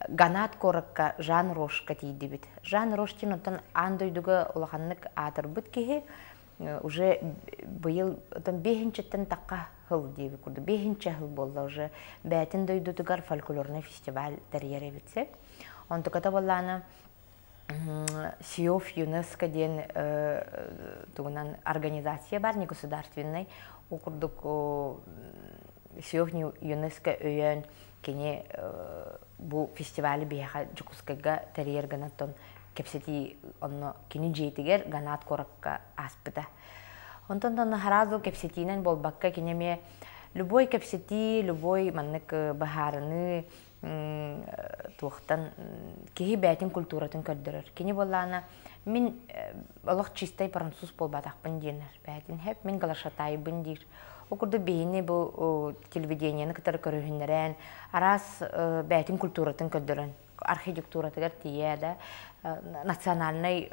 Ганат коракка Жан Рошка тиди бит. Жан Роштин отан андойдуга улаханнык атырбыт кихи уже быйыл отан бехинчеттен такка хыл диби курду. Бехинче хыл болла уже бәтин дойдутугар фольклорный фестиваль терьере битсек. Он туката болланы СИОФ ЮНЕСКО ден тугунан организация бар, не государственный. Укурдук СИОФ ЮНЕСКО өйөн кене бу фестиваль бияха жукускайга терьер ганаттон кепсети онно кини жетигер ганат коракка аспыта. Онтон харазу кепсетинен болбакка кенеме любой кепсети, любой маннык бахарыны туохтан кихи бәтин культуратын көрдөрөр. Кини боллана мин олох чистай француз болбатакпын денер. Бәтин хеп мин галашатайбын дир. Окурду бейни бу телевидениені кытары көрүхүннерен арас бәтин культуратын көрдөрөн. Архитектуратыгар тие национальный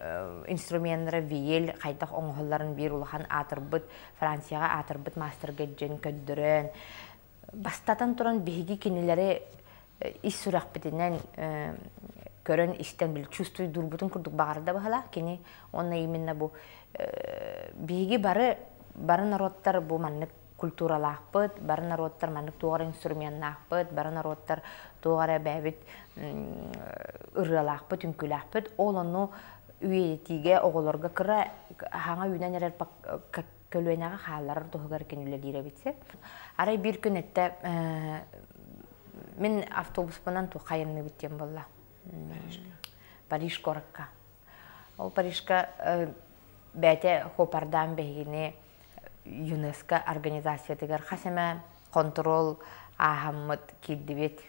инструменттары виел кайдак оңголларын бир улахан атырбыт Францияга атырбыт мастерге жен көрдөрөн. Бастатан туран биги кинилери ис сурак битинен көрөн истен бил чувствуй дурбутун курдук багарда бахала кини онна именно бу биги бары народтар бу маннык культуралаахпыт, бары народтар маннык тугар инструментнаахпыт, бары народтар тугара бәбит ырылаахпыт, үңкүлаахпыт, ол ону үйетиге оголорга кыра хаңа үйнен эрер көлүенага хаалар тугар кинилер дире битсе. Арай бир күн этте мен автобуспанан ту кайынны биттен болла. Париж коракка. Ол Парижка бәте хопардан бегине ЮНЕСКО организация тегер хасема контрол ахаммыт киддибет.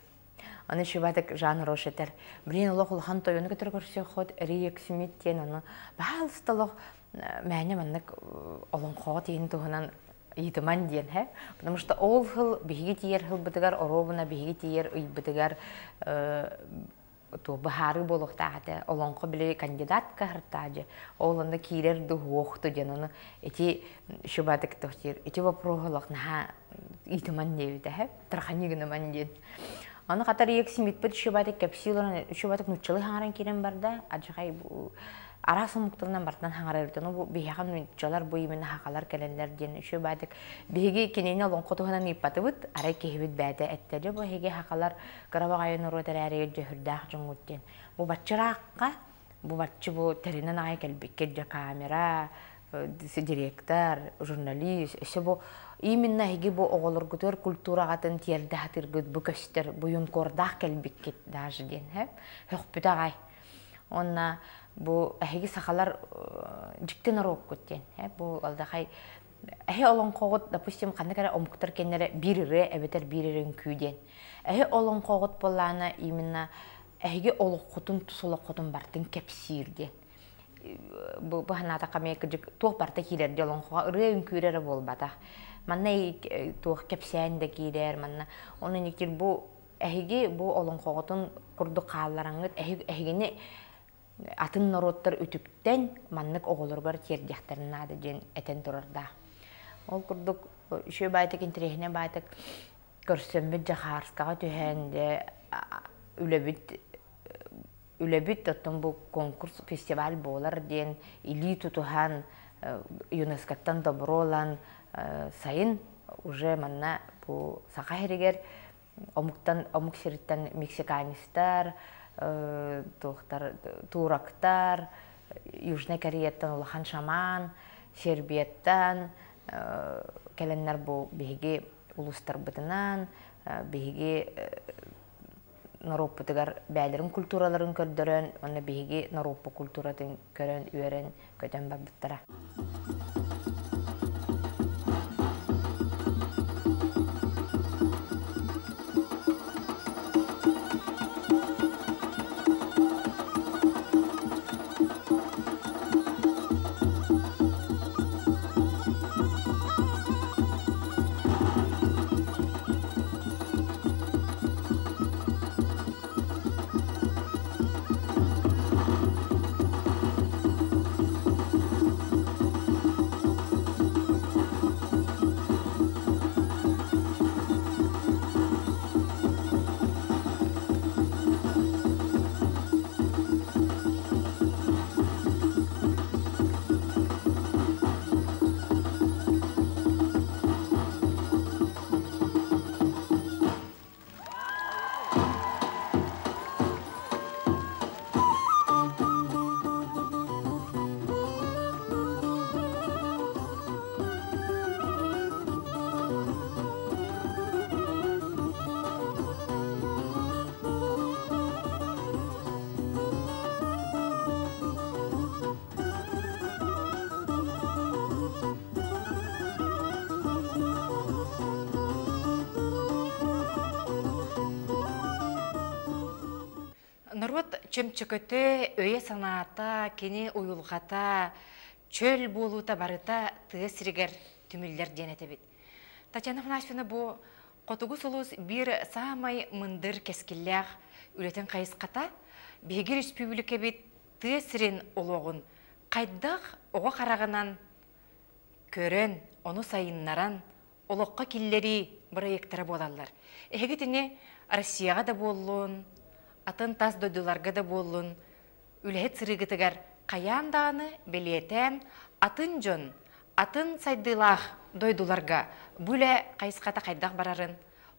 Аны шубатык Жан Рошетер. Брин Аллах улхан тойону кетер көрсө хот Риек Смиттен аны баалсталох мәне маннык олон хот ен туһунан итман ден хэ. Потому что ол хыл биги тиер хыл бытыгар оробуна биги тиер уй бытыгар то бахары болохтаате олонко биле кандидатка хартааже олонда кирер ду вохту денаны эти шубатык тохтир эти вопроголох на итман девите хэ тарханигна манден. Аны катар ексимит бит шубатык капсуланы шубатык нучылы хаңаран кирен барда ажгай бу арасы муктарынан бартан хаңарыртыны бу бияхан нучалар бу имен хакалар келендер ден шубатык биги кинене лонкотуган ипатыбыт арай кехбит бәдә әттәде бу хеге хакалар карабагайны ротарәре җөһрдах җуңуттен бу бачыракка бу бачы бу теринен ай келбекке камера директор журналист эше бу именно хеге бу оголоргутөр культурагатын тиердә хатыргыт бу көстер бу юнкордах келбекке даже ден хә хөхпүтагай онна бу хеге сахалар жиктен орок көттен бу алдахай олон когот допустим кандакара омуктар кеннере бирире эбетер бирирен күйден олон когот боллана именно хеге олокутун тусолокутун бартын кепсирден бу бахната камек жик туох барта килер делон кога ырын күйрере болбата манна туох кепсен де килер манна оны никтир бу хеге бу олон коготун курду кааллараңыт хегене атын народтар үтүптен маннык оголоргар тердяхтарын ады ден этен турарда. Ол курдук үшө байтык интерехне байтык көрсөмбүт жахарскага түһэнде үлебит тоттон бу конкурс фестиваль болар ден или тутухан ЮНЕСКОттан добролан сайын уже манна бу сакахеригер омук сириттен мексиканистар турактар, Южный Кореяттан улахан шаман, Сербияттан, келеннер бу биһиги улустар бытынан, биһиги нароппутыгар бәлерин культураларын көрдөрөн, онна биһиги нароппу культуратын көрөн, үөрен көтөн барбыттара. Народ чөмчөкөтө өйе санаата, кені уюлғата, чөл болута барыта тыысригер түмілдер денеті бит. Татьяна Фанасьевна бұ қотугу солус бір самай мындыр кескілләғ үлетін қайысқата, беги республика бит тыысрин олоғын қайдақ оға қарағынан көрен, оны сайыннаран, олыққа киллери проекттары болалар. Егетіне Россияға да болуын, атын тас дойдуларға да болуын, үләхет сырығытығар қаяндағыны белетен атын жон, атын сайдылақ дойдуларға бүлі қайысқата қайдақ барарын,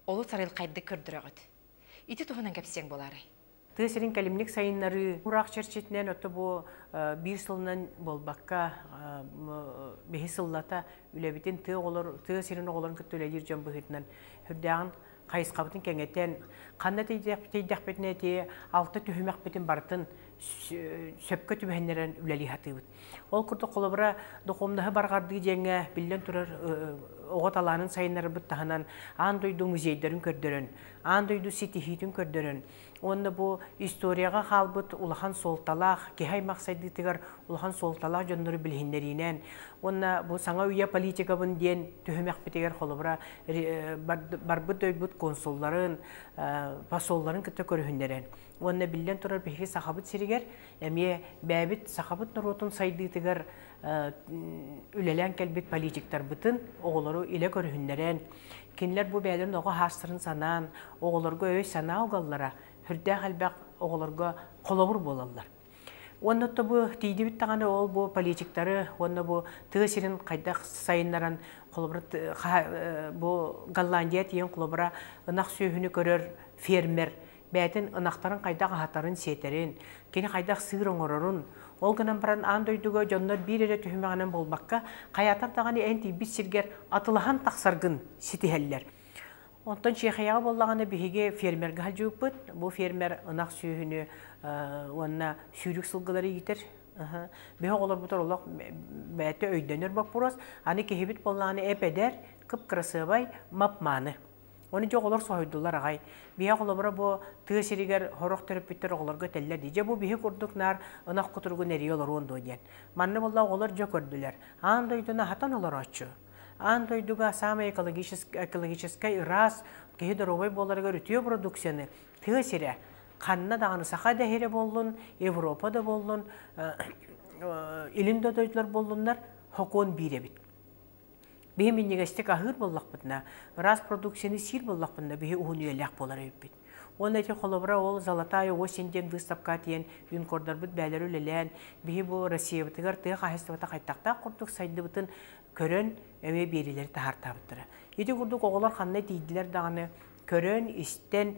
олы сарыл қайды көрдіріғыд. Ити тұғынан кәпсең болары. Тысырын кәлімлік сайынлары ұрақ черчетінен өті бұл бір сылынан болбаққа бейі сыллата үләбітін тысырын оғыларын күтті үләдер жон бұғытынан үрдіғын қайысқабытын кәңеттен қанда тейдақ бетіне те алты түхімәқ бетін бартын сөпкі түбәнерін үләли хатыбыт. Ол күрді қолыбыра доқомдағы барғарды жеңе білден тұрар оғат аланын сайынлары бұттағынан андойду музейдерін көрдірін, андойду сетихитін көрдірін. Онда бұл историяға қалбыт улахан солталақ, кехай мақсайдытығар улахан солталақ жонлары білгендерінен. Онда бұл саңа үйе политика бұн ден түхімәқ бетегер қолыбыра барбыт өйбіт консулларын, посолларын күтті көрігіндерін. Онда білден тұрар бейхи сақабыт сиригер, әме бәбіт сақабыт нұротын сайдытығар үлелен кәлбет политиктар бұтын оғылары иле көрігіндерін. Кенлер бұл бәлерін оға хастырын санан, оғыларға өй сана оғаллара, хүрдәқ әлбәқ оғыларға қолабыр болалар. Онда бұл тейді біттағаны ол бұл политиктары, онда бұл тығысырын қайдақ сайынларан бұл Голландия тиен қолабыра ынақ сөйіні көрер фермер, бәтін ынақтарын қайдақ ағатарын сетерін, кені қайдақ сығыр оңырырын, ол гынан баран андойдуға жонлар бір әрі түхімағынан болбаққа қаятар тағаны әнті біз сіргер атылыған тақсарғын сетихәлілер. Онтан шейхаяға болағаны бігі фермерге хал жуып бұд. Бұл фермер ынақ сүйіні онына сүйрік сылғылары етер. Бігі олар бұтар олақ бәті өйденер бақ бұрас. Аны кехебет болағаны әпәдер, қып-қырысыбай мапманы. Оны жоқ олар соғыдылар ағай. Бігі олабыра бұл тығысырігер хорақ түріп біттер оларға тәлілер дейже. Бұл бігі көрдік нар ынақ құтырғы нәре олар онды өден. Манны болақ олар жоқ көрділер. Андойдына хатан олар açı. Андойдуга самый экологический раз кехдоровой боларга рутио продукцияны тыгысыра қанна дағаны сақа дәхере болын, Европада болын, илинде дойдылар болынлар хокон биребит. Бейі мен негестек ахыр боллақ бұдына, раз продукцияны сир боллақ бұдына бейі уын үйелек болар өйбит. Оны әте қолыбыра ол Золотая осенден выставка тиен юнкордар бұд бәлер өлелен, бейі бұл Россия бұтығар тұғы қағыстыбата қайтақта құрдық сайды бұтын көрін әме берілер тағарта бұттыры. Еті құрдық оғылар қанна дейділер дағаны көрін, істен,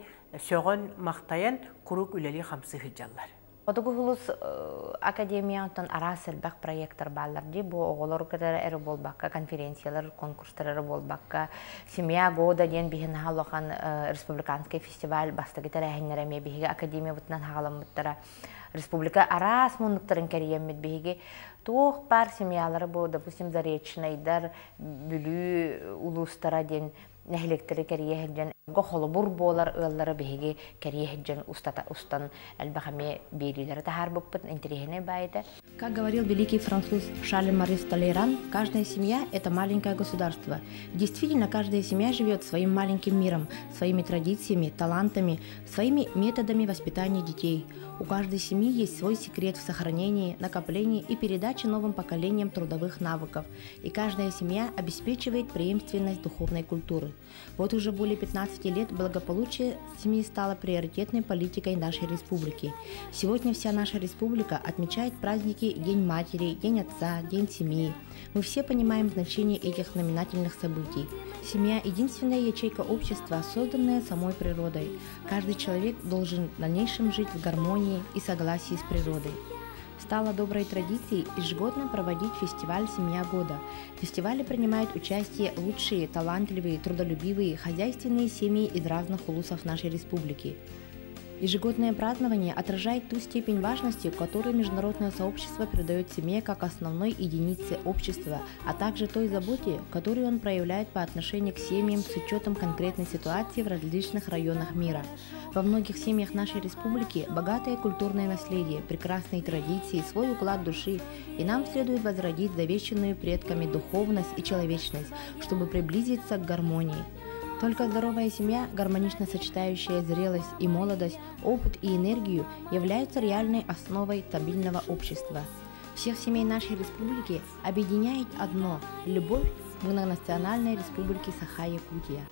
сөғын мақтайын құрук үлелі қамсы хылжалар. Отугу хулус академиянтан арас элбак проекттар баллар ди бу оголор кадar эре болбакка конференциялар, конкурстар болбакка семья года ден бихин халохан республиканский фестиваль бастыгы тарахиннер эме биһиге академия бутнан хагаламыттара республика арас мундуктарын кериеммит биһиге туох пар семьялары бу, допустим, Заречнайдар бүлүү улустара ден нәһилектери кериеһэджен гохолобур болар ыаллары биһиги кериеһэджен устан элбахаме берилери тахарбыппыт интерехене байда. Как говорил великий француз Шарль-Марис Толеран, каждая семья – это маленькое государство. Действительно, каждая семья живет своим маленьким миром, своими традициями, талантами, своими методами воспитания детей. У каждой семьи есть свой секрет в сохранении, накоплении и передаче новым поколениям трудовых навыков. И каждая семья обеспечивает преемственность духовной культуры. Вот уже более 15 лет благополучие семьи стало приоритетной политикой нашей республики. Сегодня вся наша республика отмечает праздники День матери, День отца, День семьи. Мы все понимаем значение этих знаменательных событий. Семья – единственная ячейка общества, созданная самой природой. Каждый человек должен в дальнейшем жить в гармонии и согласии с природой. Стало доброй традицией ежегодно проводить фестиваль «Семья года». В фестивале принимают участие лучшие, талантливые, трудолюбивые, хозяйственные семьи из разных улусов нашей республики. Ежегодное празднование отражает ту степень важности, которую международное сообщество придает семье как основной единице общества, а также той заботе, которую он проявляет по отношению к семьям с учетом конкретной ситуации в различных районах мира. Во многих семьях нашей республики богатое культурное наследие, прекрасные традиции, свой уклад души, и нам следует возродить завещанную предками духовность и человечность, чтобы приблизиться к гармонии. Только здоровая семья, гармонично сочетающая зрелость и молодость, опыт и энергию, являются реальной основой стабильного общества. Всех семей нашей республики объединяет одно – любовь к многонациональной республике Саха-Якутия.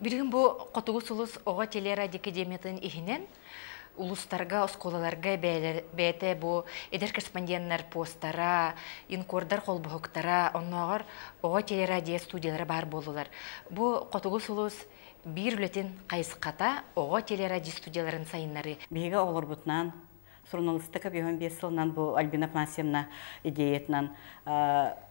Бирген бу котугус улус ого телерадиокадемиятын ихинен улустарга, осколаларга бәйте бу эдер корреспонденттар постара, инкордар холбухуктара, онногор ого телерадио студиялары бар болулар. Бу котугус улус бир үлетін қайсықата оға телеради студияларын сайынлары. Биһиге олорбутнан, журналистика 2005 сылынан бу Альбина Панасьевна идеятынан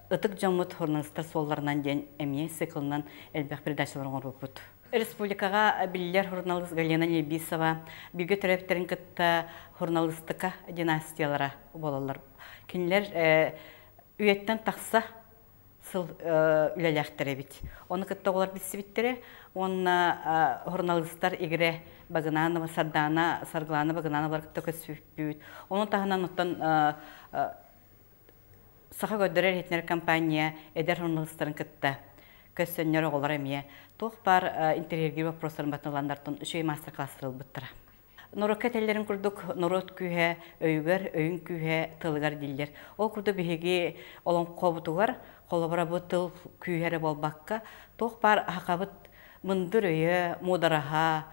ытык жомут журналисттар солларынан ден эмне циклынан элбэх передачаларын орбут. Республикага биллер журналист Галина Небисова, билге төрөптерин кытта журналистика династиялары болалар. Кинилер үйеттен тақса сыл үлеләхтері бит. Оны кытта олар бітсібіттері, онна журналисттар игере Багананова, Сардана, Сарглана, Багананова бар кытта көсіп Оның тағынан ұттан саха көддірер етнер компания әдер журналисттарын кытта көссөннері олар әмие. Тоқ бар интерьерге вопростарын батыландартын үшей мастер-классырыл бұттыра. Норокка теллерин курдук, норот күйе, өйгөр, өйін күйе, тылыгар диллер. Ол курду бігеге олон қобутугар, қолабыра бұ тыл күйері болбаққа, тоқ бар хақабыт мындыр өйі, мудараға,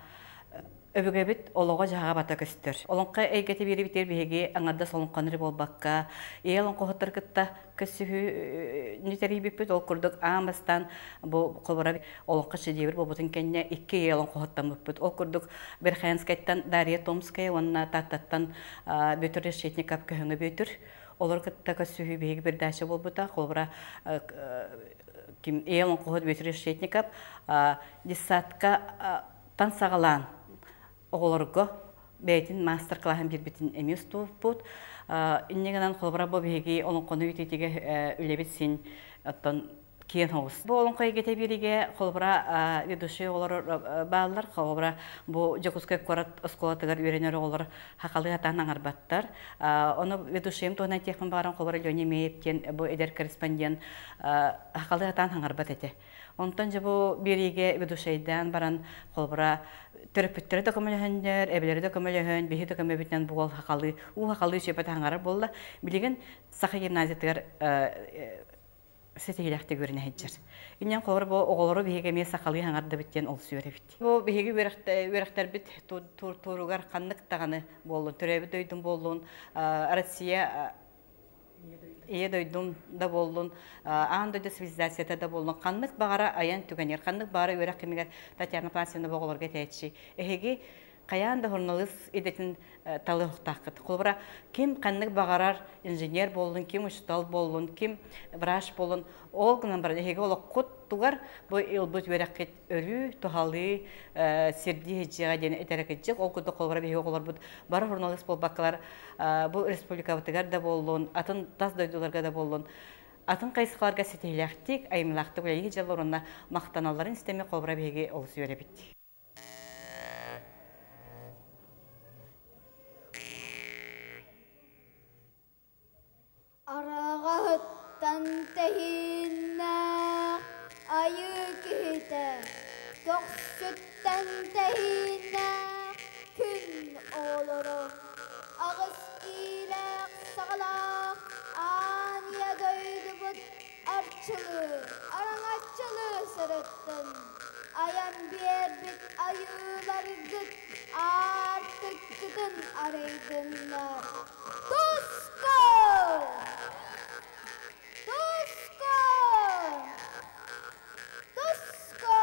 өбігебіт олуға жаға бата көстір. Олонқа әйгеті бері бітер бігеге аңарда солынқаныры болбаққа, елін қоғыттар кітта көсігі нетері біппіт ол күрдік аңбастан бұл қолбара олонқа шедевір болбытын кәнне 2 елін қоғыттан біппіт. Ол күрдік бір қайынскайттан Дарья Томская, онына таттаттан бөтір решетіне кап көхіңі бөтір. Олар кітта көсігі бігеге бір дәші болбыта, қолбара елін қоғыт бөтір решетіне кап десатқа тан сағалан оғылырғы бәйтін мастер-классын бір бітін әмес туып бұд. Иннегенен қолбыра бұл бейге олон қоны үйтетіге үлебет сен кейін хоғыз. Бұл олон қой кете береге қолбыра ведуші олар бағылар, қолбыра бұл Жакускай қорат ұсқолатығар үйренері олар хақалы атан аңарбаттар. Оны ведушем тоғынан текін бағаран қолбыра Леони Мейептен бұл әдер корреспондент хақалы атан аңарбат әте. Онтан жа бұл береге ведушейден баран қолбыра терапевттері де көмеліхендер, әбелері де көмеліхен, бейхі де көмеліхенден бұғал хақалы, хақалы сөйпәті аңарар болды. Білеген сақы гимназиятығар сетегеләқті көріне әйджер. Инен қолыр бұл оғылыры бейхеге мен сақалы аңарды біттен ол сүйері бітті. Бұл бейхеге өріқтер біт тұруғар қанлық тағаны болуын, түрәбі дөйдің болуын, Россия Ие дойдун да болдун, аңды да цивилизацияда да болдун. Қанлық бағара аян түгенер, қанлық бағара өрек кемегер Татьяна Панасьевна боғыларға тәйтші. Эхеге қаян да журналист едетін талы ұқтақыт. Қолбыра кем қанлық бағарар инженер болдун, кем ұштал болдун, кем враж болдун. Ол күнен бар, эхеге олы құт туғар, бұл илбұт өрек кет өрі, тухалы, серді хеджіға дені әтәрек етжік. Ол күнді қолбыра бейге олар бұд. Бары журналист бол бақылар, бұл республика бұтығар да болдун, атын тас дойдуларға да болдун. Атын қайсықларға сетейләқтік, айымлақтық, өлейгі жалыр онына мақтаналарын істеме қолбыра бейге ол сүйері бітті. Араға хүттен тәйінна айы кейті, тоқсүттен тәйінна күн олыры. Ағыз иләқ сағалақ, ания дөйді бұд арчылы, араңатчылы сырыттын. Аян бер бит айылар гүт, артық күтін арайдынлар. Туско! Туско! Туско!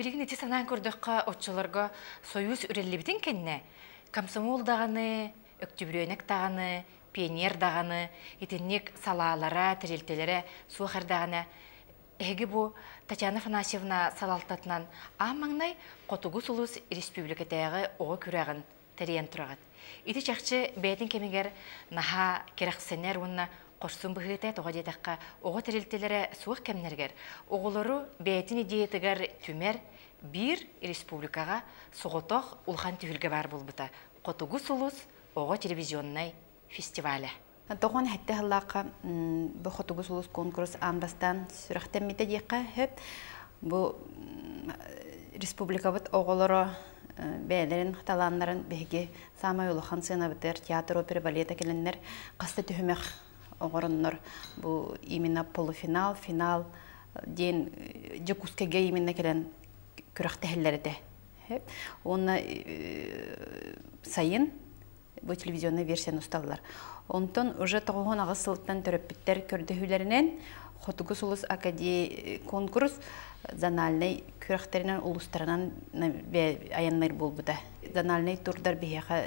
Билигин эти санаан көрдөккө отчолорго союз үреллибитин кенне комсомол даганы, өктүбүрөнөк даганы, пионер даганы, итинник салаалара, тирилтелере суахар даганы. Эги бу Татьяна Афанасьевна салалтатынан амаңнай Котугус улус республикатагы ого күрәгән тәрен турагат. Ити чакчы бәйтин кемигер наха керәксенер унна Корсун быһыта тога детакка ого тирилтелере суах кемнергер. Оголору бәйтин диетегер түмер бир республикага соготох улхан түһүлгө бар булбута. Котугус улус ого телевизионный фестивале. Тохон хәтте халлака бу Котугус улус конкурс андастан сүрәхтән мите дикка һәп бу республикабыт оголоро бәйләрен таланнарын беге самай улахан сына битер театр опера балета келеннер касты төһмәх огорыннар бу именно полуфинал финал ден жекускеге именно келен күрәхтәһләрдә һәп оны сайын бу телевизионный версияны усталлар. Онтон уже тогон агысылтан төрөппиттер көрдөһүләренен Котугус улус академия конкурс зональный күрәхтеринен улустарынан аяннар булбыда. Зональный турдар бияха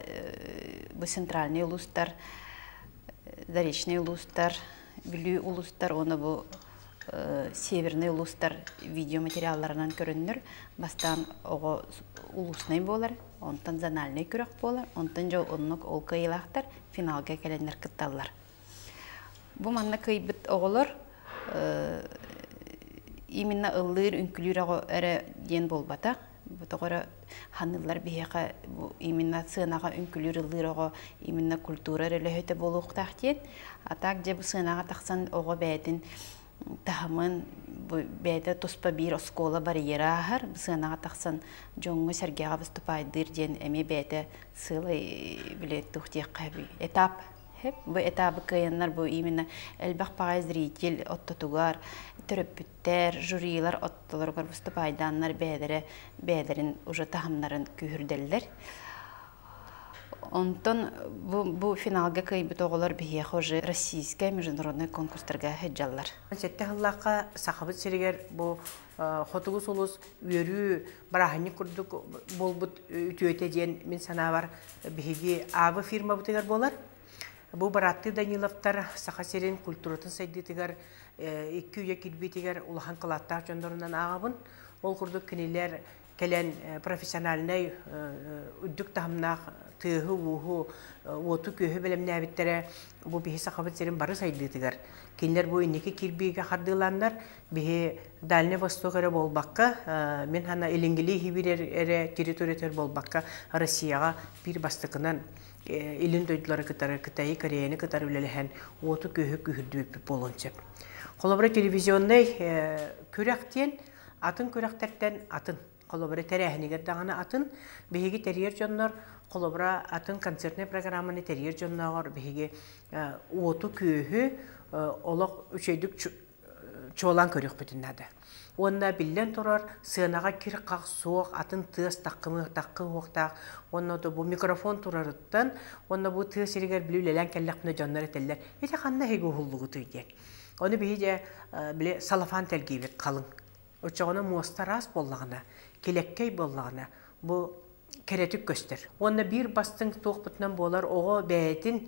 бу центральный улустар, заречный улустар, билүү улустар, оны бу северный улустар видеоматериалларынан көрүннөр. Бастан ого улусный болар, онтан зональный күрәк болар, онтан жо оннук олкайлахтар финалга келеннер кытталлар. Бу манна кыйбыт оголор именно ыллыр үнкүлүр эре ден болбата. Бу тогора ханылар бияка именно сынага үнкүлүр ыллыр именно культура релехете болуктахтен. А так же бу сынага таксан ого бәдин тахмын бәдә тоспа бир школа барьерахар сынага таксан жоңго сергега выступайдыр ден эме бәдә сылы билет тухтия каби этап. Бу этабы кыяннар бу именно элбах пагай зритель оттотугар төрөппүттер жюрилар оттолоргор выступайданнар бәдерин уже тахамнарын күһүрделлер. Онтон бу финалга кыйбыт оголор бие хоже российская международный конкурстарга хеджаллар. Сетте халлака сахабыт сиригер бу Котугус улус үрү барахани курдук болбут үтөтө ден мен санабар биги абы фирма бутыгар болар. Бу баратты Даниловтар сахасерин культуратын сайдытыгар 200 килбитигер улахан кылаттар жондорунан агабын. Ол курдук кинилер келен профессиональный үддүк тамнак тыгы уху оту көһө белемнәбиттере бу бихи сахабеттерин бары сайдытыгар. Кинилер бу инеки кирбиге хардыландар бихи Дальний Восток эре болбакка мен хана элингили хибирер эре территориятер болбакка Россияга бир бастыкынан илин дөйдлары кытары Кытайы Кореяны кытары үлелеген оту көһө күһүрдүп болонча. Колобра телевизионный көрәктен атын көрәктәрдән атын колобра тәрәһнигер дагына атын беге терьер жоннор колобра атын концертный программаны терьер жонногор беге оту көһө олок үчөйдүк чолан көрөк бүтүннәдә. Онна биллен турар сынага кир как соок атын тыс таккымы таккы уктак онна да бу микрофон турарыттан онна бу тыс иригер билүлелен келлекне жаннар этеллер эте канна хеге хуллугу түйден оны биже биле салафан телгибет калың очогона мустарас боллагына келеккей боллагына бу керетик көстөр онна бир бастың токпутнан болар ого бәйтин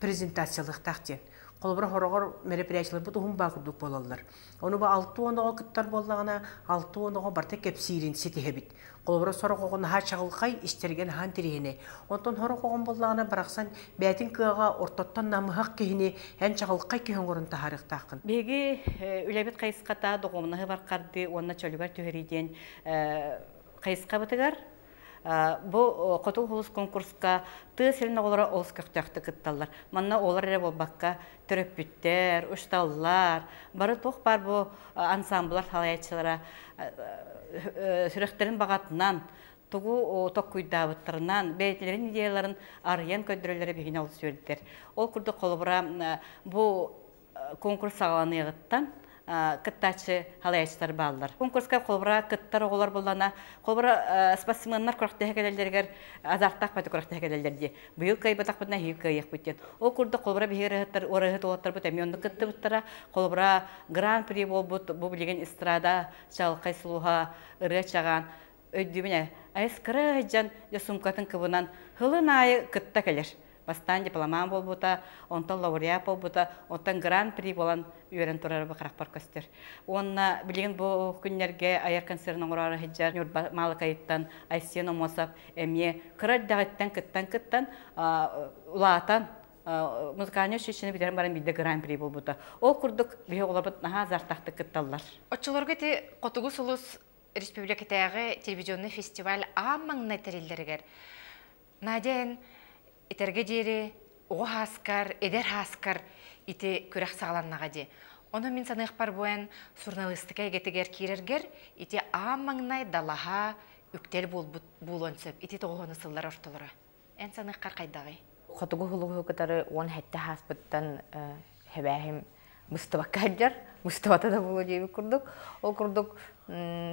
презентациялык тактен колбура хорогор мероприятиялар бу тухум бакырдык болалар. Оны ба 6 онога кыттар боллагына 6 онога барта кепсирин сетихебит. Колбура сорогогон ха чагылкай истерген хан тирихине. Онтон хорогогон боллагына бараксан бәтин кыга ортоттан намыхак кихине эн чагылкай кихен горун тахарыктакын. Беги үлебит кайыската догомнагы баркарды онна чөлүгөр төһөриден кайыска бытыгар бу Котугус улус конкурска тыселин оголора олскактакты кытталлар. Манна олар эре болбакка төрөппүттер, ушталлар, бары тох бар бу ансамблар халаячылара сүрөктерин багатынан тугу токкуйдабыттарынан бейтлерин идеяларын арыян көйдөрөлөрө бегин алып сөйлөттер. Ол курду колбура бу конкурс аганыгыттан кыттачы халайчтар баллар. Конкурска колбра кыттар оголар буллана, колбра спортсменнар көрөктө хекелелдергер азарттак баты көрөктө хекелелдерди. Быйыл кайбатак бутна хил кайык биттен. О курда колбра бигереттер, орагыт оттар бут эмионду кытты буттара, колбра гран-при болбут, бу билген эстрада чалкай сулуха ыры чаган өйдүбүнө айскыры жан сумкатын кыбынан хылын айы кытта келер. Бастан дипломан болбута, онтан лауреат болбута, онтан гран-при болан үйрен турар бақырақпар көстер. Онна білген бұл күннерге аяр концерінің ұрары хиджар, малы кайыттан, айсен омосап, әме кыраддағыттан кыттан ұлаатан музыканы шешіні бідерін барын білді гран-при болбута. Ол күрдік бейі олабыт наға зартақты кытталар. Отчыларға те Котугус улус республикатағы телевизионный фестиваль аммаңнай тәрелдергер. Наден итерге жері оғы хаскар, эдер хаскар ити күрәк сағаланнаға де. Оны мен санық бар бұйын журналистика егетігер керергер, ити аммаңнай далаға үктел болуын сөп, ити тоғылыны сылдар ортылыры. Ән санық қар қайдағай? Котугу хулугу кытары он хәтті хаспыттан хәбәхим мұстыбаққа жар, мұстыбата да болу дейбі күрдік. Ол күрдік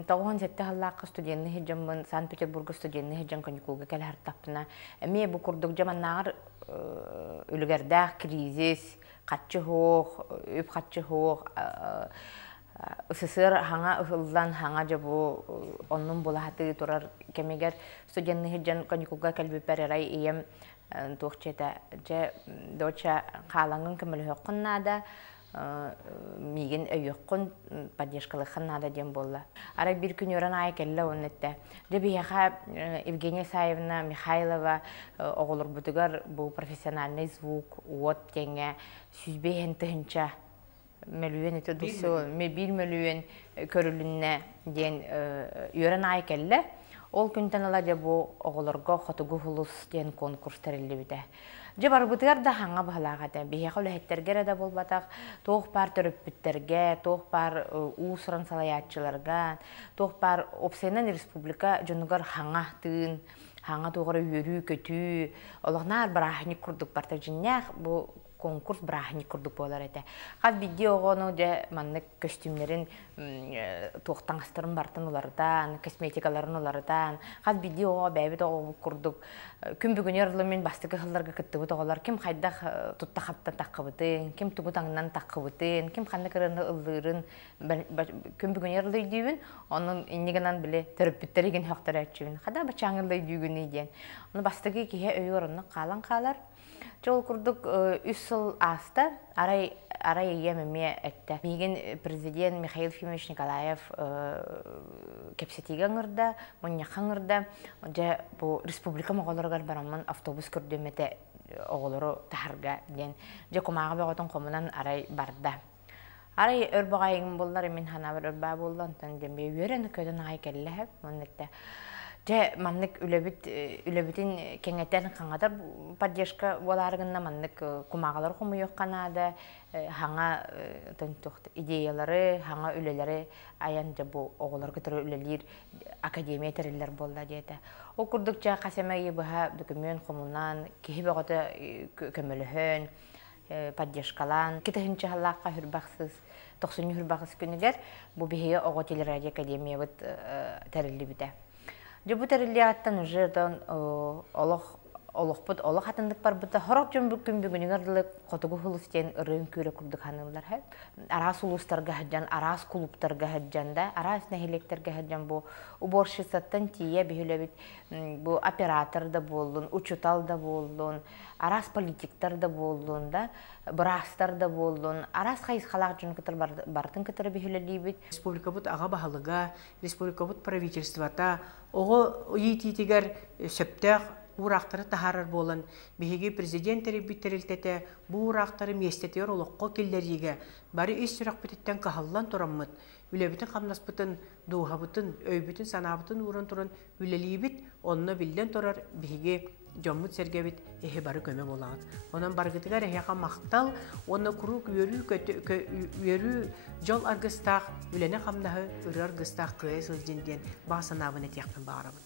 тоғын сәтті халлаққа студентні хеджамын, Санкт-Петербург студентні хеджам конькулға кәл хартаппына. Әме бұл күрдік жаманнағыр үлігердәқ кризис, қатчы хоқ, өп қатчы хоқ, СССР хаңа ұхылдан хаңа жабу онның болағаты тұрар кәмегер студентні хеджам конькулға кәлбепер әрай ием туқчета. Доча қалаңын көмілі хоққыннада, миген өйөккүн поддержкалыхын нада дем болла. Ара бир күн өрен ай келле оннетте. Дебияха Евгения Саевна Михайлова оголор бутугар бу профессиональный звук вот теңе сүзбейен тыһынча миллион ете дусу мебил миллион көрүлүнне ден өрен ай келле. Ол күнтен ала де бу оголорго Котугу хулус ден конкурс терилибите. Же барбытыгар да хаңа бахалағады. Бейеқі өліхеттергер әді болбатақ, тоқ бар төріппіттерге, тоқ бар ұсыран салаятчыларға, тоқ бар Опсайнан республика жонығар хаңа тыын, хаңа тоғыры өрі көті, олығнар бірахыны күрдік бартар жиннәқ, бұл конкурс бірахыны күрдік болар әді. Қаз бидде оғыны де манны костюмлерін тоқтан астырын бартын олардан, косметикаларын олардан, қаз бидде оға бәйбет оғы күрдік. Күн бүгін ерлімен бастығы қылдарға күтті бұт оғалар, кім қайдақ тұтта қаптан таққыбытын, кім тұғыт аңынан таққыбытын, кім қанды кіріні ұлдырын, күн бүгін ерлі дейбін, оның иннегінен біле түріппіттереген хоқтар әтчібін. Қада бачаңылдай дүйгін еден. Оны бастығы кейе өй орынны қалан қалар. Жол күрдік 3 сыл аста, арай емеме әтті. Меген президент Михаил Ефимович Николаев кепсетеге аңырда, мұнияқ аңырда. Бұл республика мұғаларғар барамын автобус күрдеметі оғылыры тахарға ден. Же құмаға бағытын қомынан арай барда. Арай өрбағайын болдар, мен ханабыр өрбағы болдан, тәндембе өрені көйдің ағай кәлі әп, Же маннык үлебитин кеңеттен қаңатар поддержка боларығынна маннык кумағалар құмы қанады, хаңа идеялары, хаңа үлелері аян жабу оғылар күтірі үлелер академия тәрелер болды деді. О күрдік жа қасемәге бұға документ құмынан, кейі бәғыты көміліхін, поддержкалан, кетігінші халаққа хүрбақсыз, 90 хүрбақсыз күнігер, бұл бейе оғы телерадио академия бұд тәрелі біді. Жабу тәрелі аттан ұжырдан олықпыд, олық атындық бар бұта. Хорок жөн бүккін бүгінігерлік Котугу хулустен ұрын көрі күрдік ханылар. Арас улустарға хаджан, арас клубтарға хаджанда, арас нәхелектерге хаджан бұл уборшысаттан тие бейілі бұл оператор да болдың, учутал да болдың, арас политиктар да болдың, бұрастар да болдың, арас қайыз қалақ жын күтір бардың күтірі бейілі бейбіт. Республика бұд аға бағалыға, республика бұд правительствата, оғы ететігер сөптәқ урақтары тахарар болан, бейге президенттері біттерілтеті бұл урақтары местетер олыққа келдеріге бары ес сұрақ бітеттен қағалан тұраммыд. Үлебітін қамнас бұтын, дуға бұтын, өйбітін, санабытын урын тұрын үлелі біт, онына білден тұрар бейге жоммыд серге біт әхе бары көме болағыз. Онан барғытығар әхеға мақтал, оны құруқ өрі жол арғыстақ, үлені қамдағы үрі арғыстақ қыз үлденден бағ санабын әтеқпен бағарабын.